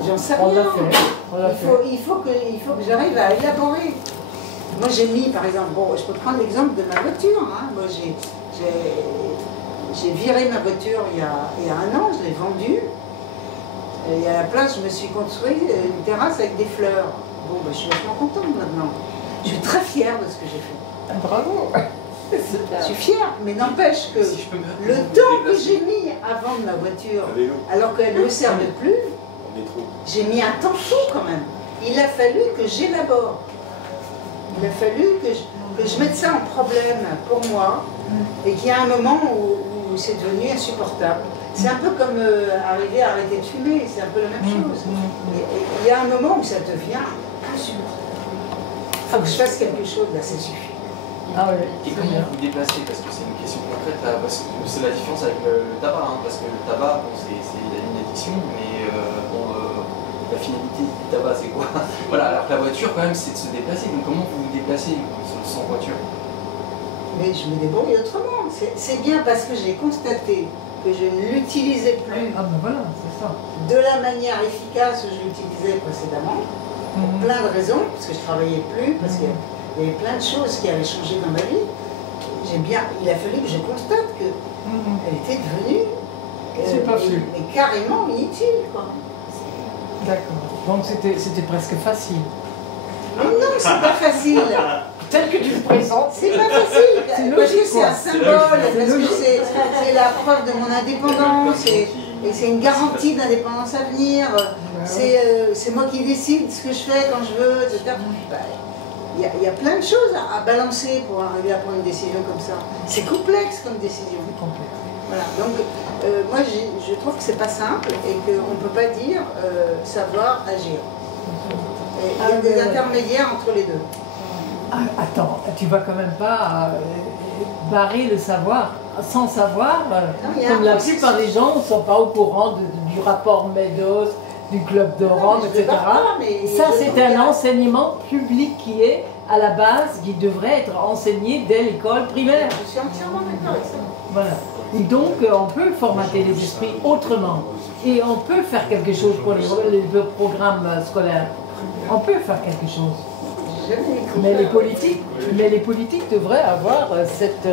J'en sais rien. Il faut que j'arrive à élaborer. Moi, j'ai mis, par exemple, bon, je peux prendre l'exemple de ma voiture. Hein. Moi, j'ai viré ma voiture il y a un an, je l'ai vendue. Et à la place, je me suis construit une terrasse avec des fleurs. Bon, ben, je suis vachement contente maintenant. Je suis très fière de ce que j'ai fait. Bravo! Je suis fière, mais n'empêche que le temps que j'ai mis à vendre ma voiture, alors qu'elle ne me servait plus, j'ai mis un temps fou quand même. Il a fallu que j'élabore. Il a fallu que je mette ça en problème pour moi, et qu'il y a un moment où c'est devenu insupportable. C'est un peu comme arriver à arrêter de fumer, c'est un peu la même chose. Il y a un moment où ça devient insupportable. faut que je fasse quelque chose, là, ça suffit. Ah ouais, et comment vous déplacez? Parce que c'est une question concrète, là, parce que c'est la différence avec le tabac, hein, parce que le tabac, bon, c'est une addiction, mais la finalité du tabac, c'est quoi? Voilà, alors que la voiture, quand même, c'est de se déplacer. Donc comment vous vous déplacez sans voiture? Mais je me débrouille autrement. C'est bien parce que j'ai constaté que je ne l'utilisais plus voilà, c'est ça. de la manière efficace que je l'utilisais précédemment, pour plein de raisons, parce que je ne travaillais plus, parce qu'il y avait plein de choses qui avaient changé dans ma vie. Il a fallu que je constate qu'elle était devenue mais carrément inutile, quoi. D'accord. Donc c'était presque facile. Mais non, c'est pas facile. Tel que tu le présentes. C'est pas facile. Parce que c'est un symbole, parce que c'est la preuve de mon indépendance, et c'est une garantie d'indépendance à venir. C'est moi qui décide ce que je fais quand je veux, etc. Il y a plein de choses à balancer pour arriver à prendre une décision comme ça. C'est complexe comme décision. Voilà. Donc, moi, je trouve que c'est pas simple et qu'on ne peut pas dire savoir agir. Il y a des intermédiaires entre les deux. Attends, tu vas quand même pas barrer le savoir sans savoir, comme la plupart des gens ne sont pas au courant du rapport Meadows, du Club de Rome, etc. Ça, c'est un enseignement public qui est à la base, qui devrait être enseigné dès l'école primaire. Je suis entièrement d'accord avec ça. Voilà. Et donc, on peut formater les esprits autrement. Et on peut faire quelque chose pour les programmes scolaires. On peut faire quelque chose. Mais les politiques devraient avoir cette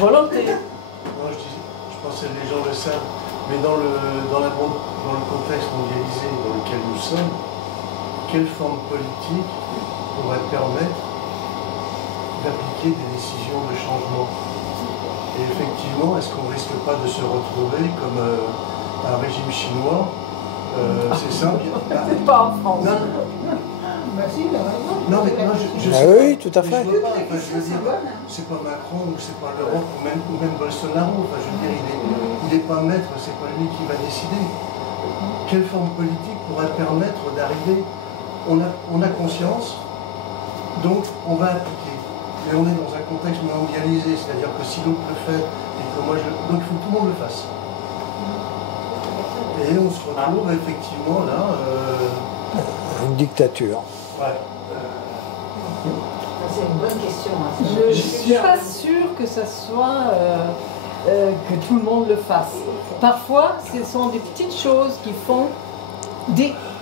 volonté. Moi, je pensais que les gens le savent, mais dans le contexte mondialisé dans lequel nous sommes, quelle forme politique pourrait permettre d'appliquer des décisions de changement? Et effectivement, est-ce qu'on ne risque pas de se retrouver comme un régime chinois? C'est ça. C'est pas en France. Merci, non, mais moi, oui, tout à fait. Je veux pas, je veux dire, c'est pas Macron ou c'est pas l'Europe ou même Bolsonaro. Enfin, je veux dire, il n'est pas maître, c'est pas lui qui va décider. Quelle forme politique pourrait permettre d'arriver? On a conscience, donc on va appliquer. Mais on est dans un contexte mondialisé, c'est-à-dire que si l'autre le fait et que moi donc il faut que tout le monde le fasse. Et on se retrouve effectivement là. Une dictature. Ouais. C'est une bonne question. Hein. Je ne suis pas sûre que ça soit que tout le monde le fasse. Parfois, ce sont des petites choses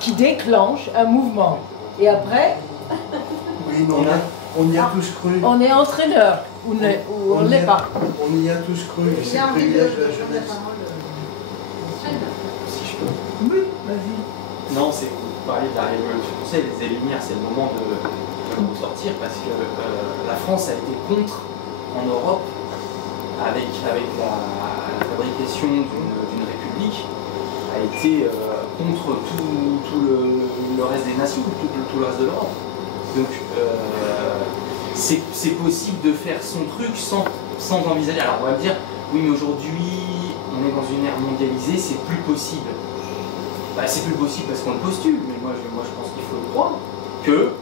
qui déclenchent un mouvement. Et après, oui, mais on y a tous cru. On est entraîneur, ou on ne l'est pas. On y a tous cru, et c'est le privilège de la jeunesse. Si je peux. Oui, vas-y. Non, c'est vous parlez de la Révolution française, les Lumières, c'est le moment de vous sortir parce que la France a été contre en Europe avec la fabrication d'une république, a été contre tout le reste des nations, tout le reste de l'Europe. Donc c'est possible de faire son truc sans envisager. Alors on va me dire, oui mais aujourd'hui on est dans une ère mondialisée, c'est plus possible. Bah, c'est plus possible parce qu'on le postule, mais moi je pense qu'il faut le croire, que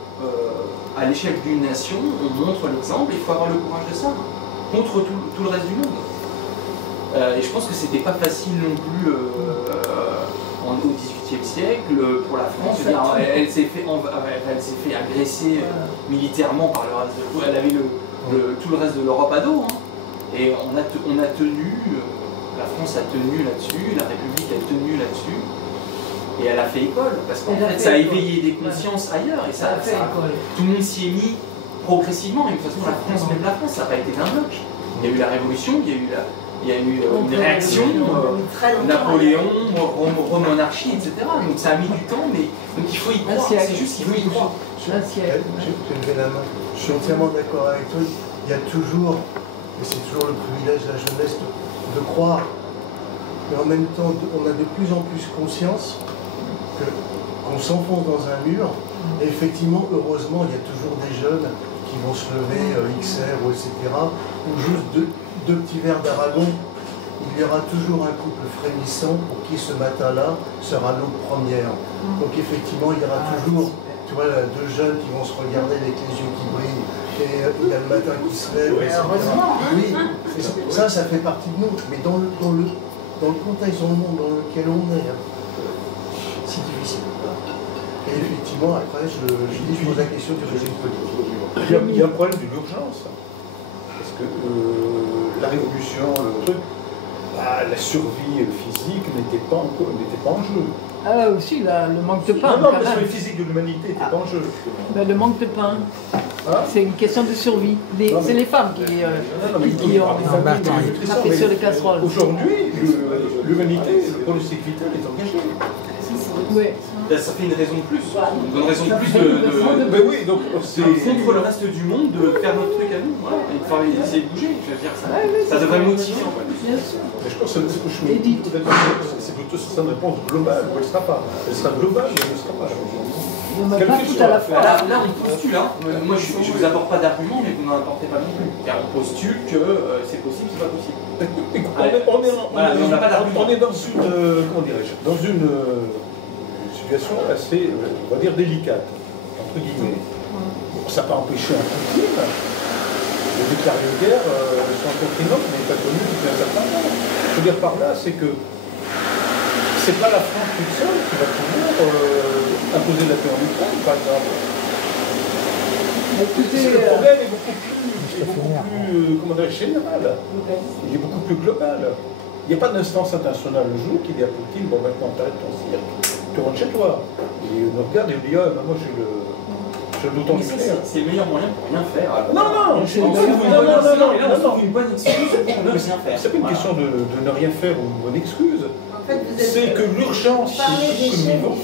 à l'échelle d'une nation, on montre l'exemple et il faut avoir le courage de ça, contre tout le reste du monde. Et je pense que c'était pas facile non plus au XVIIIe siècle pour la France. Elle s'est fait agresser militairement par le reste de elle avait tout le reste de l'Europe à dos. Hein. Et on a tenu, la France a tenu là-dessus, la République a tenu là-dessus. Et elle a fait école, parce qu'en fait ça a éveillé des consciences ailleurs, et tout le monde s'y est mis progressivement, et de toute façon la France, même la France, ça n'a pas été d'un bloc. Il y a eu la Révolution, il y a eu une réaction, Napoléon, Romonarchie, etc. Donc ça a mis du temps, mais donc il faut y croire, c'est juste qu'il faut y croire. J'ai levé la main, je suis entièrement d'accord avec toi, il y a toujours, et c'est toujours le privilège de la jeunesse de croire, mais en même temps on a de plus en plus conscience qu'on s'enfonce dans un mur, et effectivement, heureusement, il y a toujours des jeunes qui vont se lever, XR, ou etc., ou juste deux petits verres d'Aragon. Il y aura toujours un couple frémissant pour qui ce matin-là sera l'eau première. Donc effectivement, il y aura toujours tu vois, là, deux jeunes qui vont se regarder avec les yeux qui brillent, et il y a le matin qui se lève, etc. Oui, ça fait partie de nous. Mais dans le contexte, dans le monde dans lequel on est, c'est difficile. Et effectivement, après, je pose la question du régime politique. Il y a un problème de l'urgence. Parce que la révolution, le truc, la survie physique n'était pas en jeu. Ah aussi, le manque de pain. Non, la survie physique de l'humanité n'était pas en jeu. Ben, le manque de pain. C'est une question de survie. C'est les femmes qui ont tapé sur les casseroles. Aujourd'hui, l'humanité, le pronostic vital est engagé. Oui. Ça fait une raison de plus. Une raison de plus de. Mais oui, donc c'est. Contre le reste du monde de faire notre truc à nous. Voilà. Et de essayer de bouger. Je veux dire, ça devrait motiver en fait. Bien sûr. Mais je pense que c'est plutôt ça une réponse globale. Elle sera pas. Elle sera globale, mais elle ne sera pas. Pas tout à la fois. Là, on postule. Moi, je ne vous apporte pas d'arguments, mais vous n'en apportez pas non plus. Car on postule que c'est possible, c'est pas possible. On est dans une. Comment dirais-je? Dans une situation assez, on va dire, délicate, entre guillemets. Ça n'a pas empêché un Poutine de déclarer une guerre sans continent qui n'est pas connu depuis un certain temps. Je veux dire par là, c'est que c'est pas la France toute seule qui va pouvoir imposer la paix en Ukraine, par exemple. Le problème est beaucoup plus comment dire, général. Il est beaucoup plus global. Il n'y a pas d'instance internationale le jour qui dit à Poutine, bon maintenant t'arrêtes ton cirque, tu rentres chez toi. Et on regarde et on dit, ah moi j'ai le bouton nucléaire. C'est le meilleur moyen pour rien faire. Non, une bonne excuse pour ne rien faire. C'est pas une question de ne rien faire ou une bonne excuse. C'est que l'urgence que nous vivons.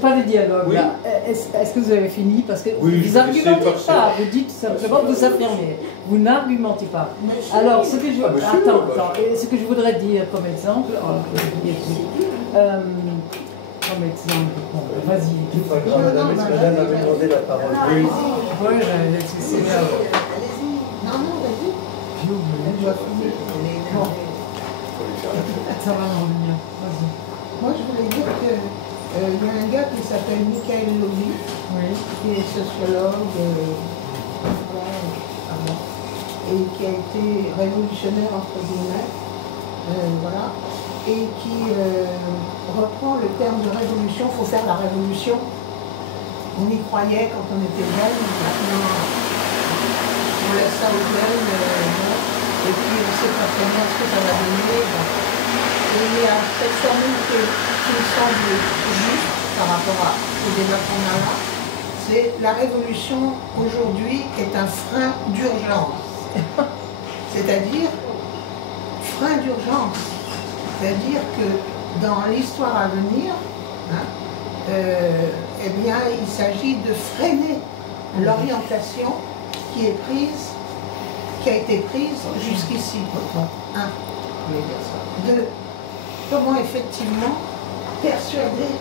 Pas de dialogue. Oui. Est-ce que vous avez fini? Parce que vous n'argumentez pas, vous dites simplement que vous affirmez. Vous n'argumentez pas. Alors, ce que je... ce que je voudrais dire comme exemple... Comme exemple, vas-y. Madame avait demandé la parole. Oui, c'est là. Non, vas-y. Elle doit finir. Ça va revenir. Vas-y. Moi, je voulais dire qu'il y a un gars qui s'appelle Michael Levy, qui est sociologue, et qui a été révolutionnaire, entre guillemets, et qui reprend le terme de révolution. Il faut faire la révolution. On y croyait quand on était jeune, maintenant on laisse ça aux jeunes, et puis on ne sait pas très bien ce que ça va donner. Et il y a cette formule qui me semble juste par rapport au débat qu'on a là, c'est la révolution aujourd'hui est un frein d'urgence. C'est-à-dire, frein d'urgence. C'est-à-dire que dans l'histoire à venir, eh bien, il s'agit de freiner l'orientation qui a été prise jusqu'ici. De comment effectivement persuader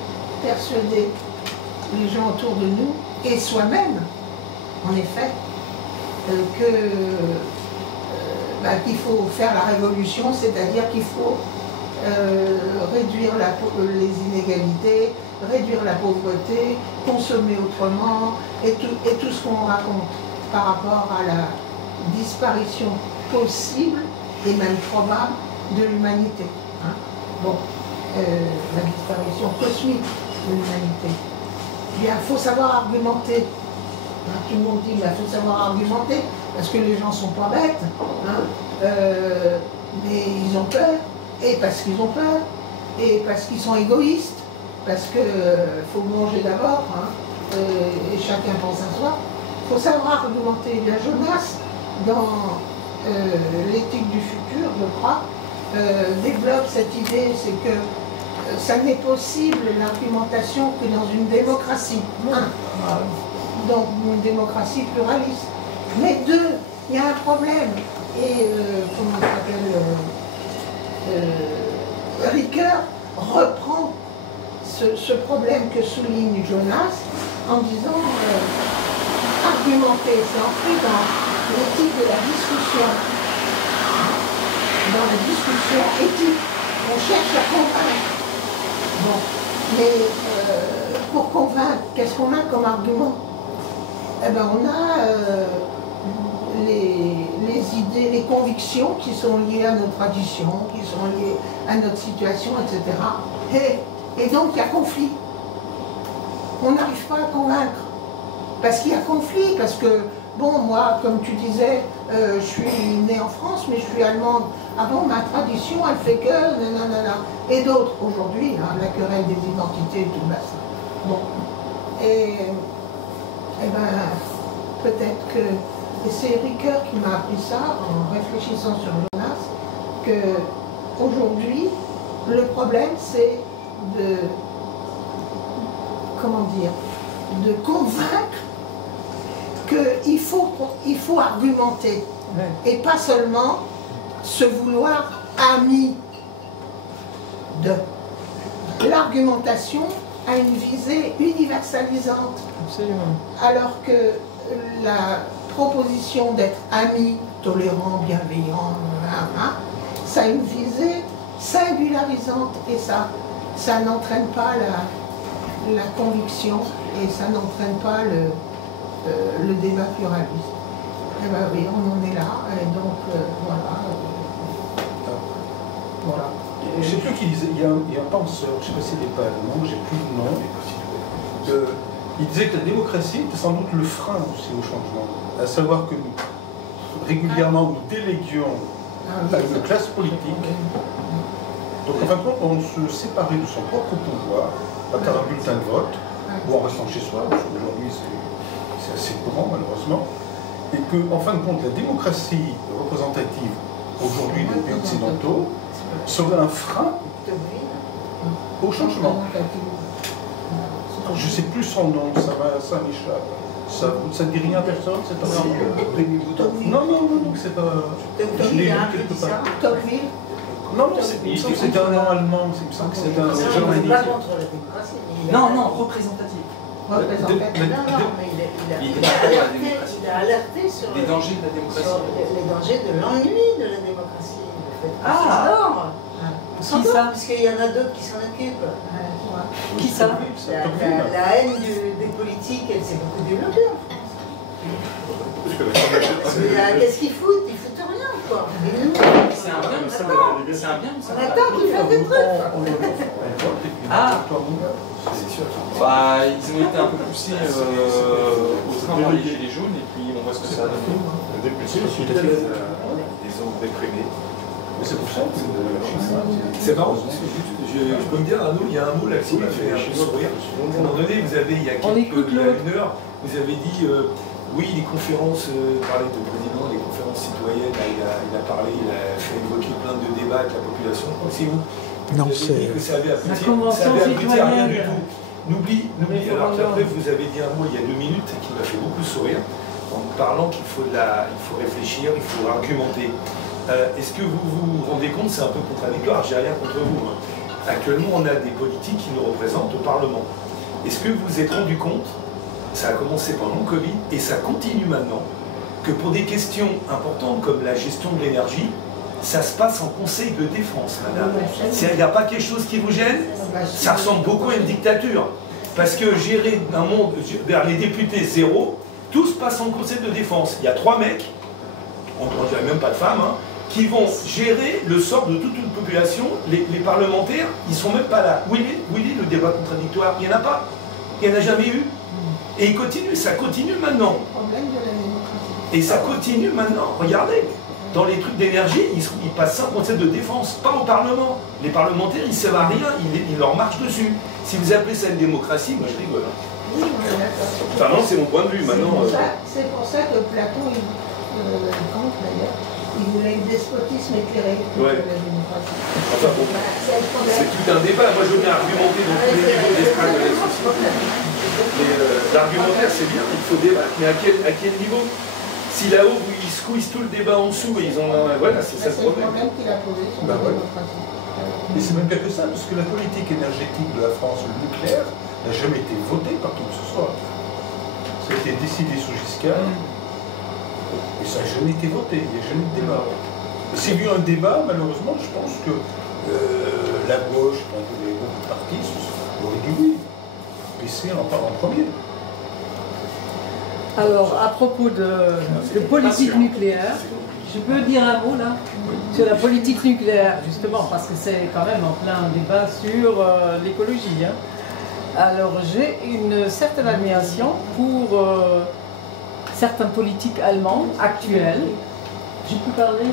les gens autour de nous et soi-même, en effet, qu'il faut faire la révolution, c'est-à-dire qu'il faut réduire les inégalités, réduire la pauvreté, consommer autrement, et tout ce qu'on raconte par rapport à la disparition possible et même probable de l'humanité. La disparition cosmique de l'humanité. Eh bien, il faut savoir argumenter. Tout le monde dit, il faut savoir argumenter, parce que les gens ne sont pas bêtes, mais ils ont peur, et parce qu'ils ont peur, et parce qu'ils sont égoïstes, parce qu'il faut manger d'abord, et chacun pense à soi. Il faut savoir argumenter. Bien, Jonas, dans l'éthique du futur, je crois, développe cette idée, c'est que ça n'est possible l'argumentation que dans une démocratie. Donc une démocratie pluraliste. Mais deux, il y a un problème. Et comment ça s'appelle Ricoeur reprend ce problème que souligne Jonas en disant argumenter, c'est entré dans l'éthique de la discussion. Dans la discussion éthique, on cherche à convaincre. Bon. Mais pour convaincre, qu'est-ce qu'on a comme argument? Eh ben, on a les idées, les convictions qui sont liées à nos traditions, qui sont liées à notre situation, etc. Et donc, il y a conflit. On n'arrive pas à convaincre. Parce qu'il y a conflit, parce que, bon, moi, comme tu disais, je suis née en France, mais je suis allemande. Ah bon, ma tradition, elle fait que... nanana. Et d'autres, aujourd'hui, hein, la querelle des identités, tout le bassin. Bon. Et ben, peut-être que... Et c'est Ricoeur qui m'a appris ça, en réfléchissant sur Jonas, que aujourd'hui, le problème, c'est de... Comment dire? De convaincre qu'il faut argumenter. Et pas seulement se vouloir ami de. L'argumentation a une visée universalisante. Absolument. Alors que la proposition d'être ami, tolérant, bienveillant, ça a une visée singularisante et ça n'entraîne pas la conviction et ça n'entraîne pas le débat pluraliste. Eh bien oui, on en est là, et donc voilà. Voilà. Je ne sais plus qui disait, il y a un penseur, je ne sais pas si c'était pas allemand, j'ai plus le nom, il disait que la démocratie était sans doute le frein aussi au changement, à savoir que nous, régulièrement, nous déléguions à une classe politique, donc en fin de compte, on se séparait de son propre pouvoir à travers un bulletin de vote, ou en restant chez soi, parce qu'aujourd'hui c'est assez courant malheureusement, et que, en fin de compte, la démocratie représentative aujourd'hui des pays occidentaux serait un frein au changement. Je ne sais plus son nom, ça m'échappe. Ça ne dit rien à personne, c'est un nom. Non, c'est pas. Je l'ai lu quelque part. Tocqueville. Non, il me semble que c'était un nom allemand, il me semble que c'était un germanique. Pas contre la démocratie. Non, représentatif. Non, mais il a alerté sur les dangers de la démocratie. Sur les dangers de l'ennui de la démocratie. Qui ça? Parce qu'il y en a d'autres qui s'en occupent. Qui ça? La haine des politiques, elle s'est beaucoup développée en France. Qu'est-ce qu'ils foutent? Ils foutent rien, quoi. C'est un bien, ça. On attend qu'ils fassent des trucs. Bah, ils ont été un peu poussés au train par les gilets jaunes et puis on voit ce que ça a donné. Les députés, ils ont déprimé. C'est pour ça que c'est marrant. Je peux me dire, Arnaud, il y a un mot là qui m'a fait un peu sourire. À un moment donné, il y a une heure, vous avez dit oui, les conférences, parler de président, les conférences citoyennes, il a parlé, il a fait évoquer plein de débats avec la population. C'est vous? Non, c'est. Que ça avait abouti à rien du tout. N'oublie, alors qu'après vous avez dit un mot il y a 2 minutes qui m'a fait beaucoup sourire, en parlant qu'il faut réfléchir, il faut argumenter. Est-ce que vous vous rendez compte, c'est un peu contradictoire, j'ai rien contre vous. Hein. Actuellement, on a des politiques qui nous représentent au Parlement. Est-ce que vous vous êtes rendu compte, ça a commencé pendant le Covid, et ça continue maintenant, que pour des questions importantes comme la gestion de l'énergie, ça se passe en Conseil de défense, madame. Il n'y a pas quelque chose qui vous gêne? Ça ressemble beaucoup à une dictature. Parce que gérer un monde vers les députés zéro, tout se passe en Conseil de défense. Il y a 3 mecs, on ne dirait même pas de femmes, hein, qui vont gérer le sort de toute une population. Les parlementaires, ils ne sont même pas là. Où il est le débat contradictoire? Il n'y en a pas. Il n'y en a jamais eu. Et il continue, ça continue maintenant. Et ça continue maintenant. Regardez, dans les trucs d'énergie, ils passent ça au Conseil de défense, pas au Parlement. Les parlementaires, ils ne servent à rien, ils leur marchent dessus. Si vous appelez ça une démocratie, moi je rigole. Oui, enfin non, c'est mon point de vue maintenant. C'est pour ça que Platon, il voulait le despotisme éclairé contre la démocratie. Enfin bon, c'est tout un débat. Moi je veux bien argumenter dans tous les niveaux des strats de la société. Mais l'argumentaire c'est bien, il faut débattre. Mais à quel niveau? Si là-haut ils squeezent tout le débat en dessous et ils ont. Voilà, c'est ça le problème. C'est le problème qu'il a posé sur la démocratie. Et c'est même pas que ça, parce que la politique énergétique de la France, le nucléaire, n'a jamais été votée par qui que ce soit. Ça a été décidé sous Giscard, et ça n'a jamais été voté, il n'y a jamais eu de débat. S'il y a eu un débat, malheureusement, je pense que la gauche, les groupes de partis, auraient dit oui. Mais commencer en premier. Alors, à propos de politique nucléaire, je peux dire un mot là sur la politique nucléaire, justement, parce que c'est quand même en plein débat sur l'écologie. Hein. Alors, j'ai une certaine admiration pour certains politiques allemands actuels. Je peux parler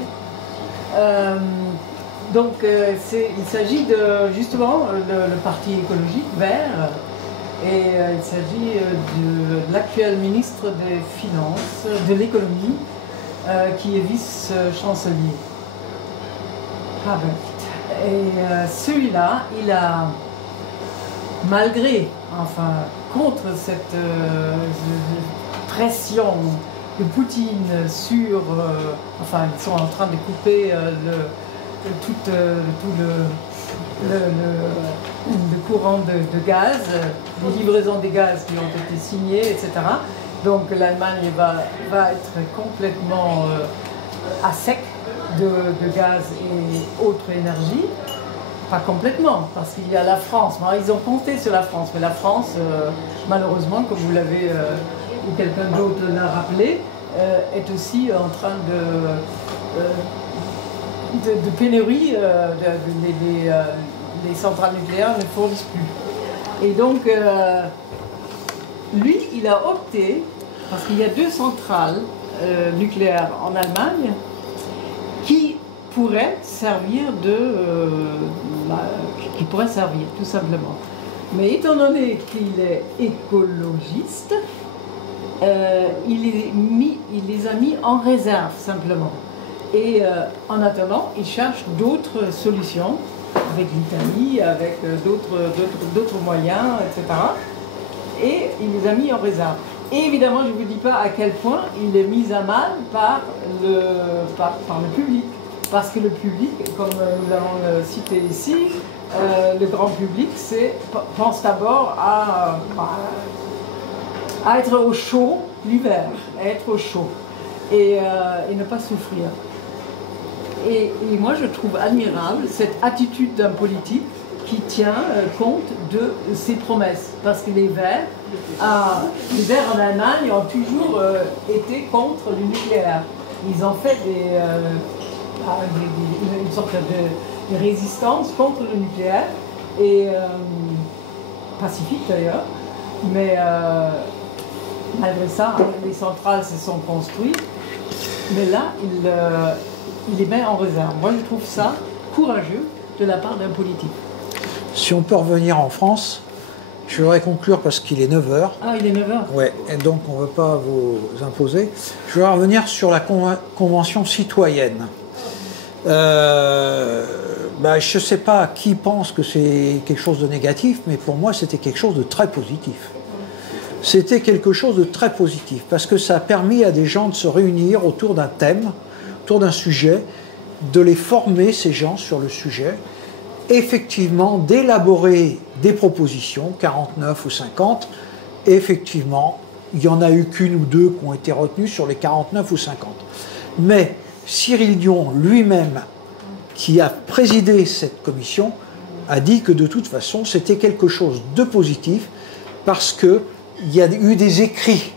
donc, il s'agit de, justement, le parti écologique vert. Et il s'agit de l'actuel ministre des Finances, de l'économie, qui est vice-chancelier. Et celui-là, il a, malgré, enfin, contre cette pression de Poutine sur, enfin, ils sont en train de couper tout le courant de gaz, les livraisons des gaz qui ont été signées, etc. Donc l'Allemagne va être complètement à sec de gaz et autres énergies. Pas complètement, parce qu'il y a la France. Alors, ils ont compté sur la France, mais la France, malheureusement, comme vous l'avez, ou quelqu'un d'autre l'a rappelé, est aussi en train de pénurie, les centrales nucléaires ne fournissent plus. Et donc, lui, il a opté, parce qu'il y a 2 centrales nucléaires en Allemagne qui pourraient servir tout simplement. Mais étant donné qu'il est écologiste, il les a mis en réserve simplement. Et en attendant, il cherche d'autres solutions avec l'Italie, avec d'autres moyens, etc. Et il les a mis en réserve. Et évidemment, je ne vous dis pas à quel point il est mis à mal par le public. Parce que le public, comme nous l'avons cité ici, le grand public pense d'abord à être au chaud l'hiver, à être au chaud et ne pas souffrir. Et moi, je trouve admirable cette attitude d'un politique qui tient compte de ses promesses. Parce que les Verts en Allemagne ont toujours été contre le nucléaire. Ils ont fait une sorte de résistance contre le nucléaire, et pacifique d'ailleurs. Mais malgré ça, les centrales se sont construites. Mais là, il les met en réserve. Moi, je trouve ça courageux de la part d'un politique. Si on peut revenir en France, je voudrais conclure parce qu'il est 9h. Ah, il est 9h. Ouais, et donc on ne veut pas vous imposer. Je voudrais revenir sur la Convention citoyenne. Je ne sais pas qui pense que c'est quelque chose de négatif, mais pour moi, c'était quelque chose de très positif. C'était quelque chose de très positif, parce que ça a permis à des gens de se réunir autour d'un thème, autour d'un sujet, de les former, ces gens, sur le sujet, effectivement, d'élaborer des propositions, 49 ou 50, et effectivement, il n'y en a eu qu'une ou deux qui ont été retenues sur les 49 ou 50. Mais Cyril Dion lui-même, qui a présidé cette commission, a dit que de toute façon, c'était quelque chose de positif, parce qu'il y a eu des écrits,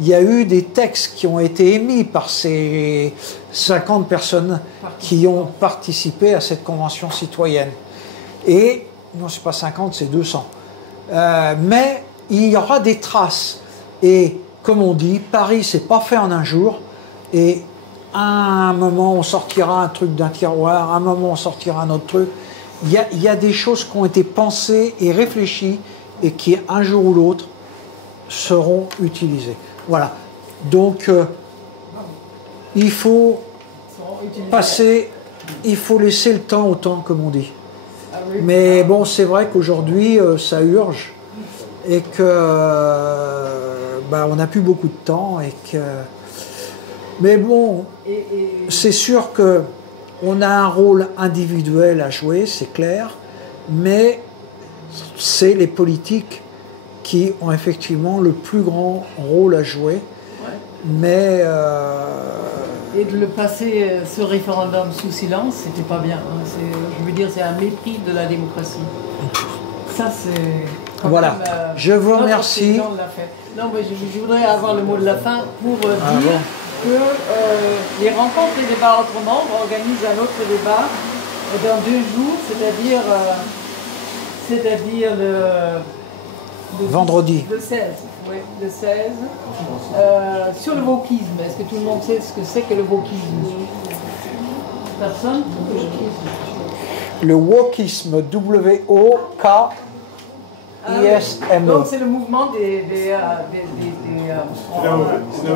il y a eu des textes qui ont été émis par ces 50 personnes qui ont participé à cette convention citoyenne. Et, non, c'est pas 50, c'est 200. Mais il y aura des traces. Et, comme on dit, Paris, c'est pas fait en un jour. Et à un moment, on sortira un truc d'un tiroir, à un moment, on sortira un autre truc. Il y a des choses qui ont été pensées et réfléchies et qui, un jour ou l'autre, seront utilisées. Voilà. Donc, il faut passer, il faut laisser le temps au temps, comme on dit. Mais bon, c'est vrai qu'aujourd'hui, ça urge et que on n'a plus beaucoup de temps et que. Mais bon, c'est sûr que on a un rôle individuel à jouer, c'est clair, mais c'est les politiques qui ont effectivement le plus grand rôle à jouer. Mais et de le passer, ce référendum sous silence, c'était pas bien. Hein. Je veux dire, c'est un mépris de la démocratie. Ça, c'est... quand Voilà. même, Je vous notre remercie. président l'a fait. Non, mais je voudrais avoir le mot de la fin pour dire bon. que les rencontres et débats entre membres organisent un autre débat dans 2 jours, c'est-à-dire le Vendredi. Le 16, oui, le 16. Sur le wokisme, est-ce que tout le monde sait ce que c'est que le wokisme? Personne? Le wokisme, W-O-K-I-S-M-E. Donc c'est le mouvement on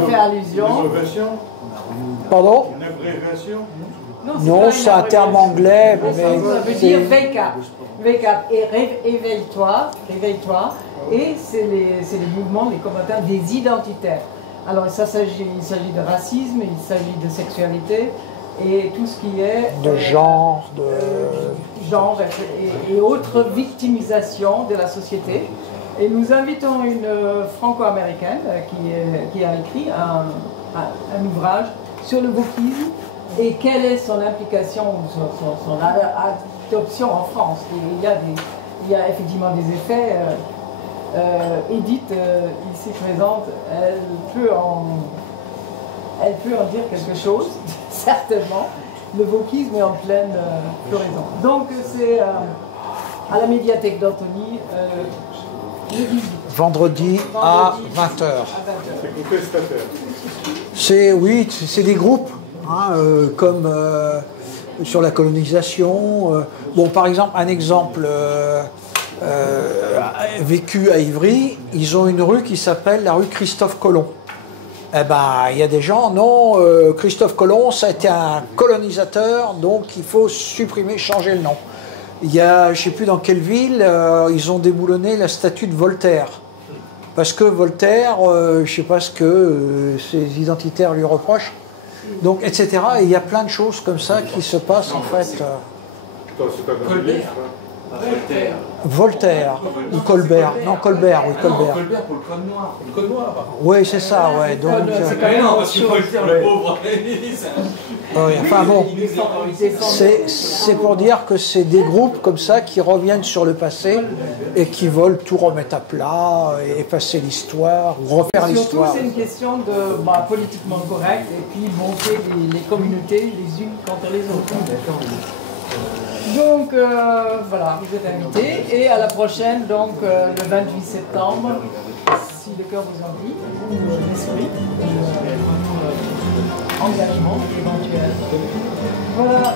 fait allusion. Une abréviation? Pardon? Une abréviation? Non, c'est un terme anglais, mais ça veut dire wake up. Wake up et réveille-toi, réveille-toi. Et c'est les mouvements, les commentaires des identitaires. Alors il s'agit de racisme, il s'agit de sexualité et tout ce qui est de genre, genre et autres victimisations de la société. Et nous invitons une franco-américaine qui a écrit un ouvrage sur le wokisme et quelle est son implication, son adoption en France. Et il y a effectivement des effets. Edith, ici présente, elle peut en dire quelque chose, certainement. Le wokisme est en pleine floraison. Donc c'est à la médiathèque d'Antony, vendredi à 20h. C'est contestataire. C'est des groupes, comme sur la colonisation. Bon, par exemple, un exemple vécu à Ivry, ils ont une rue qui s'appelle la rue Christophe Colomb. Eh ben, il y a des gens, non, Christophe Colomb, ça a été un colonisateur, donc il faut supprimer, changer le nom. Il y a, je ne sais plus dans quelle ville, ils ont déboulonné la statue de Voltaire. Parce que Voltaire, je ne sais pas ce que ses identitaires lui reprochent. Donc, etc. Et il y a plein de choses comme ça qui se passent, en fait. C'est un ministre. Voltaire ou Colbert. Non, Colbert, oui, Colbert. Colbert pour le code noir. Le code noir, par contre. Oui, c'est ça, ouais. Donc, non, parce que Voltaire, le pauvre. enfin bon, c'est pour dire que c'est des groupes comme ça qui reviennent sur le passé et qui veulent tout remettre à plat, et effacer l'histoire, ou refaire l'histoire. Surtout, c'est une question de politiquement correct et puis monter les communautés les unes contre les autres. Donc voilà, vous êtes invités et à la prochaine, donc le 28 septembre, si le cœur vous en dit, ou l'esprit, engagement éventuel. Voilà.